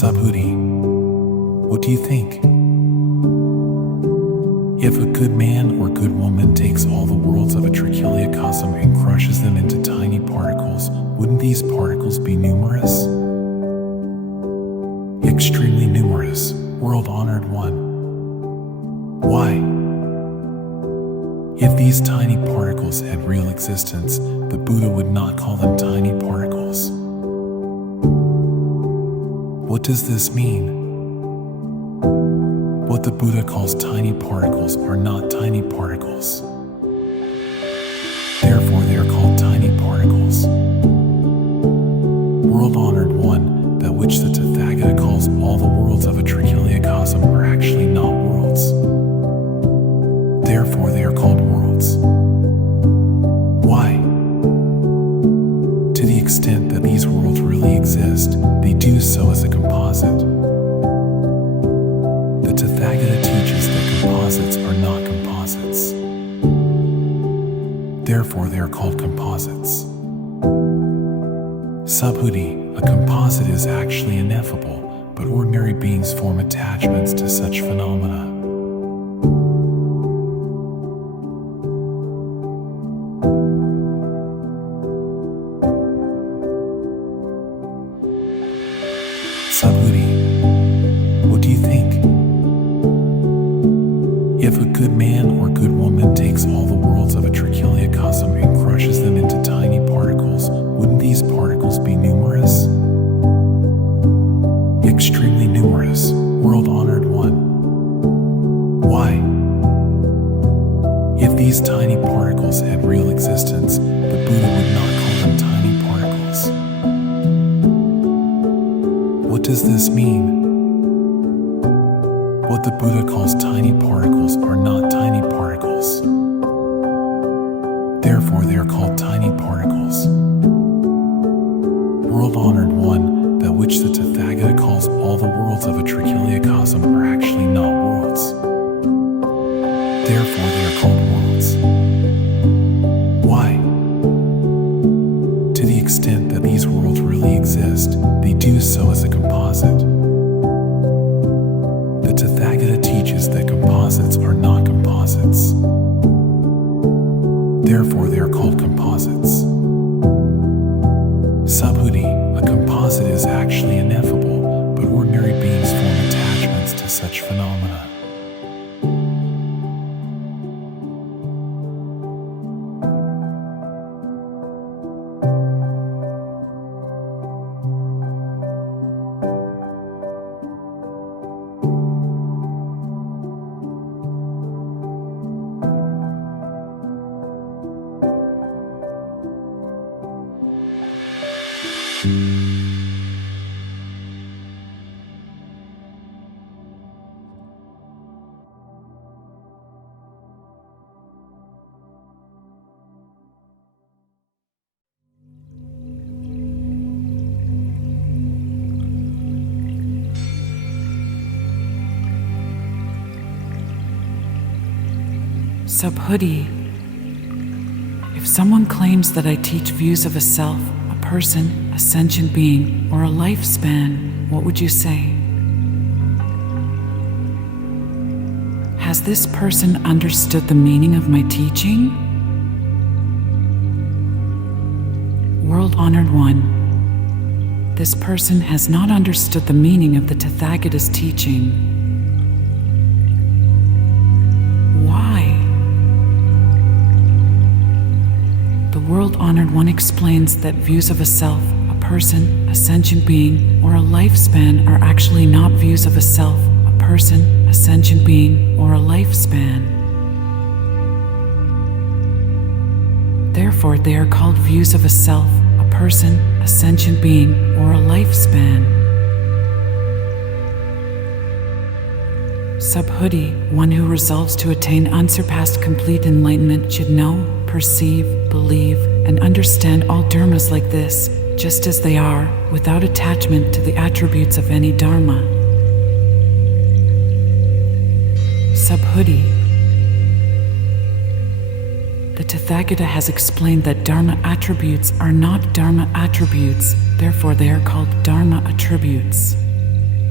Subhuti, what do you think? If a good man or good woman takes all the worlds of a trichiliocosm and crushes them into tiny particles, wouldn't these particles be numerous? Extremely numerous, world-honored one. Why? If these tiny particles had real existence, the Buddha would not call them tiny particles. What does this mean? What the Buddha calls tiny particles are not tiny particles. Therefore, they are called tiny particles. World-honored one, that which the Tathagata calls all the worlds of a trichiliocosm are actually not worlds. Therefore, they are called worlds. Why? To the extent that these worlds really exist, they do so as a composite. The Tathagata teaches that composites are not composites. Therefore, they are called composites. Subhuti, a composite is actually ineffable, but ordinary beings form attachments to such phenomena. Subhuti, what do you think? If a good man or good woman takes all the worlds of a trichiliocosm and crushes them into tiny particles, wouldn't these particles be numerous? Extremely numerous, world-honored one. Why? If these tiny particles had real existence, the Buddha would not call them tiny particles. What does this mean? What the Buddha calls tiny particles are not tiny particles. Therefore, they are called tiny particles. World-honored one, that which the Tathagata calls all the worlds of a trichiliocosm are actually not worlds. Therefore, they are called worlds. Why? To the extent that these worlds really exist, they do so as a composite. The Tathagata teaches that composites are not composites. Therefore, they are called composites. Subhuti, a composite is actually ineffable, but ordinary beings form attachments to such phenomena. Subhuti, if someone claims that I teach views of a self, a person, a sentient being, or a lifespan, what would you say? Has this person understood the meaning of my teaching? World-honored one, this person has not understood the meaning of the Tathagata's teaching. The world-honored one explains that views of a self, a person, a sentient being, or a lifespan are actually not views of a self, a person, a sentient being, or a lifespan. Therefore, they are called views of a self, a person, a sentient being, or a lifespan. Subhuti, one who resolves to attain unsurpassed complete enlightenment, should know, perceive, believe, and understand all dharmas like this, just as they are, without attachment to the attributes of any dharma. Subhuti, the Tathagata has explained that dharma attributes are not dharma attributes, therefore they are called dharma attributes.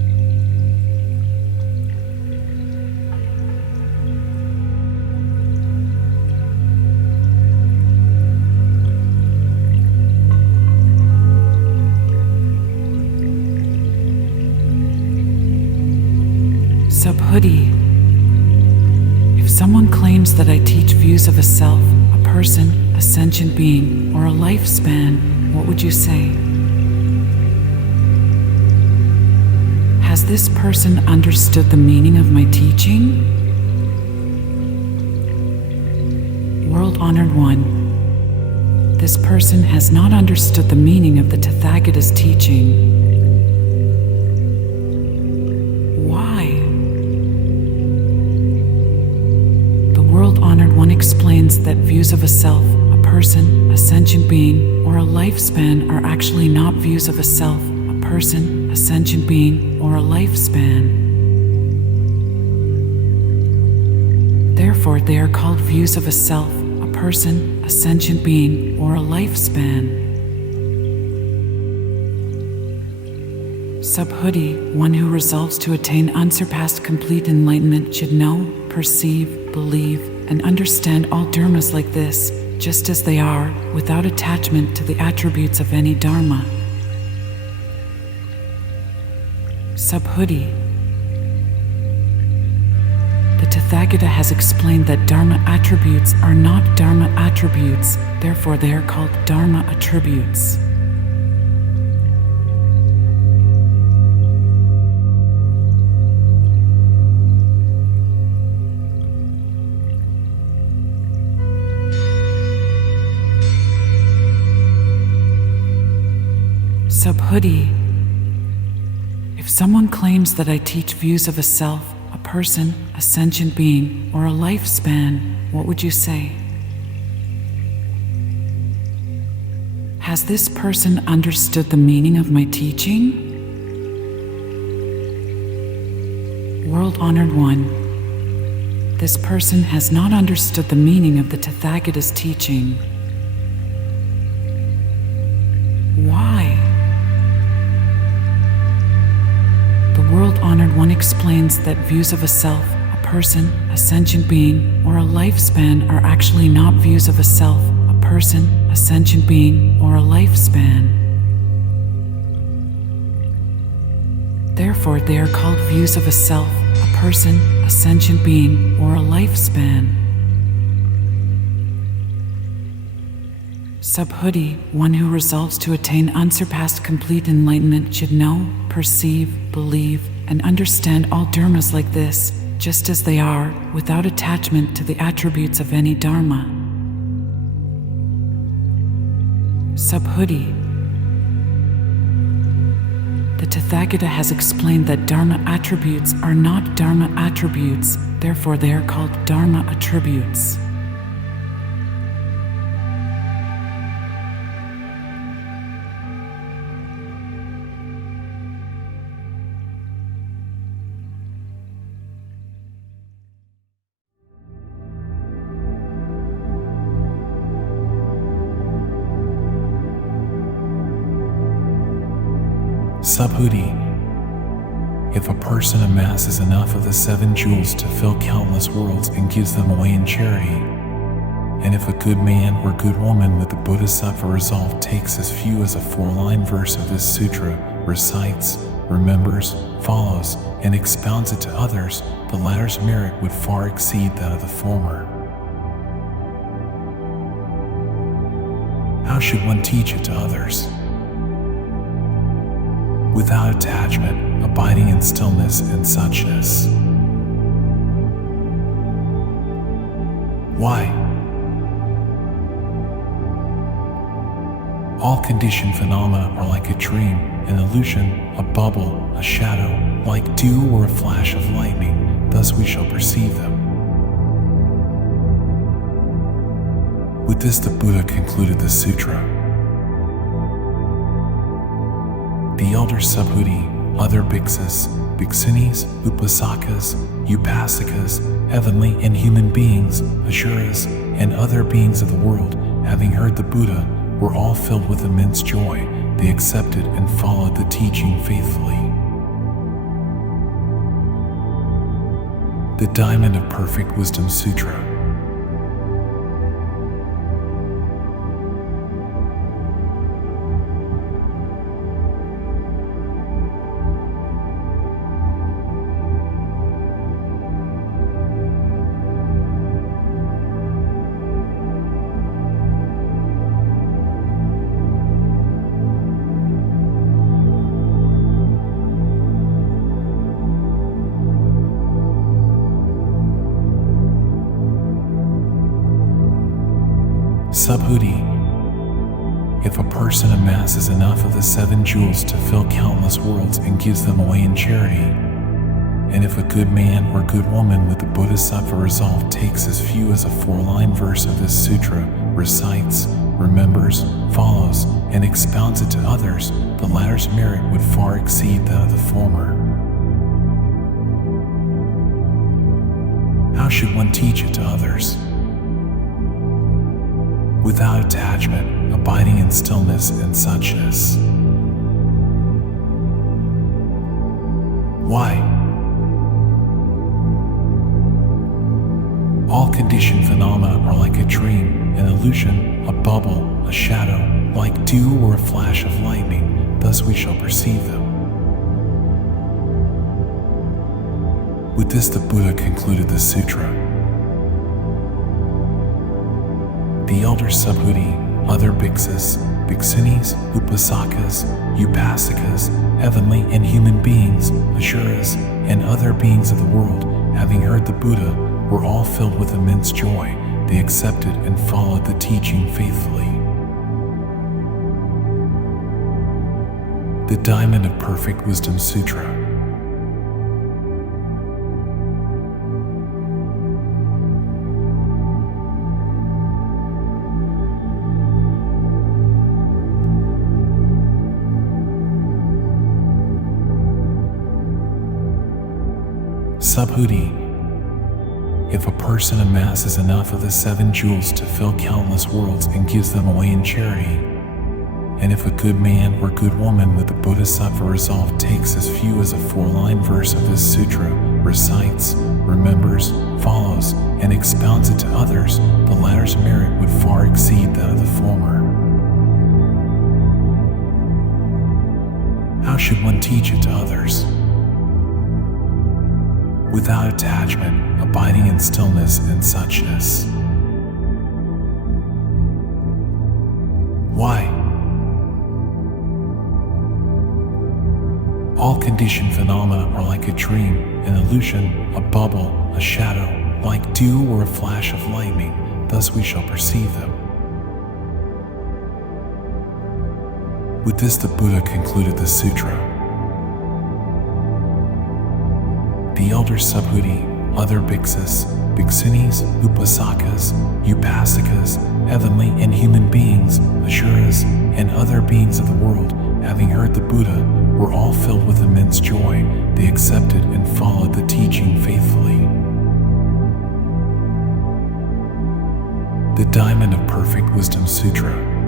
Subhuti. If someone claims that I teach views of a self, a person, a sentient being, or a lifespan, what would you say? Has this person understood the meaning of my teaching? World-honored one, this person has not understood the meaning of the Tathagata's teaching. Why? The world-honored one explains that views of a self, a person, a sentient being, or a lifespan are actually not views of a self, a person, a sentient being, or a lifespan. Therefore, they are called views of a self, a person, a sentient being, or a lifespan. Subhuti, one who resolves to attain unsurpassed complete enlightenment, should know, perceive, believe, and understand all dharmas like this, just as they are, without attachment to the attributes of any dharma. Subhuti. The Tathagata has explained that dharma attributes are not dharma attributes, therefore they are called dharma attributes. Subhuti. If someone claims that I teach views of a self, a person, a sentient being, or a lifespan, what would you say? Has this person understood the meaning of my teaching? World-honored one, this person has not understood the meaning of the Tathagata's teaching. Why? The world-honored one explains that views of a self, a person, a sentient being, or a lifespan are actually not views of a self, a person, a sentient being, or a lifespan. Therefore, they are called views of a self, a person, a sentient being, or a lifespan. Subhuti, one who resolves to attain unsurpassed complete enlightenment, should know, perceive, believe, and understand all dharmas like this, just as they are, without attachment to the attributes of any dharma. Subhuti. The Tathagata has explained that dharma attributes are not dharma attributes, therefore they are called dharma attributes. Subhuti. If a person amasses enough of the 7 jewels to fill countless worlds and gives them away in charity, and if a good man or good woman with the Bodhisattva resolve takes as few as a 4-line verse of this sutra, recites, remembers, follows, and expounds it to others, the latter's merit would far exceed that of the former. How should one teach it to others? Without attachment, abiding in stillness and suchness. Why? All conditioned phenomena are like a dream, an illusion, a bubble, a shadow, like dew or a flash of lightning, thus we shall perceive them. With this the Buddha concluded the sutra. The elder Subhuti, other bhiksus, bhiksunis, upasakas, upasikas, heavenly and human beings, asuras, and other beings of the world, having heard the Buddha, were all filled with immense joy. They accepted and followed the teaching faithfully. The Diamond of Perfect Wisdom Sutra. Subhuti. If a person amasses enough of the 7 jewels to fill countless worlds and gives them away in charity, and if a good man or good woman with the Bodhisattva resolve takes as few as a 4-line verse of this sutra, recites, remembers, follows, and expounds it to others, the latter's merit would far exceed that of the former. How should one teach it to others? Without attachment, abiding in stillness and suchness. Why? All conditioned phenomena are like a dream, an illusion, a bubble, a shadow, like dew or a flash of lightning, thus we shall perceive them. With this the Buddha concluded the sutra. The elder Subhuti, other bhikshus, bhikshunis, upasakas, upasikas, heavenly and human beings, asuras, and other beings of the world, having heard the Buddha, were all filled with immense joy. They accepted and followed the teaching faithfully. The Diamond of Perfect Wisdom Sutra. Subhuti. If a person amasses enough of the 7 jewels to fill countless worlds and gives them away in charity, and if a good man or good woman with the Bodhisattva resolve takes as few as a 4-line verse of this sutra, recites, remembers, follows, and expounds it to others, the latter's merit would far exceed that of the former. How should one teach it to others? Without attachment, abiding in stillness and suchness. Why? All conditioned phenomena are like a dream, an illusion, a bubble, a shadow, like dew or a flash of lightning, thus we shall perceive them. With this the Buddha concluded the sutra. The elder Subhuti, other bhikshus, bhikshunis, upasakas, upasikas, heavenly and human beings, asuras, and other beings of the world, having heard the Buddha, were all filled with immense joy. They accepted and followed the teaching faithfully. The Diamond of Perfect Wisdom Sutra.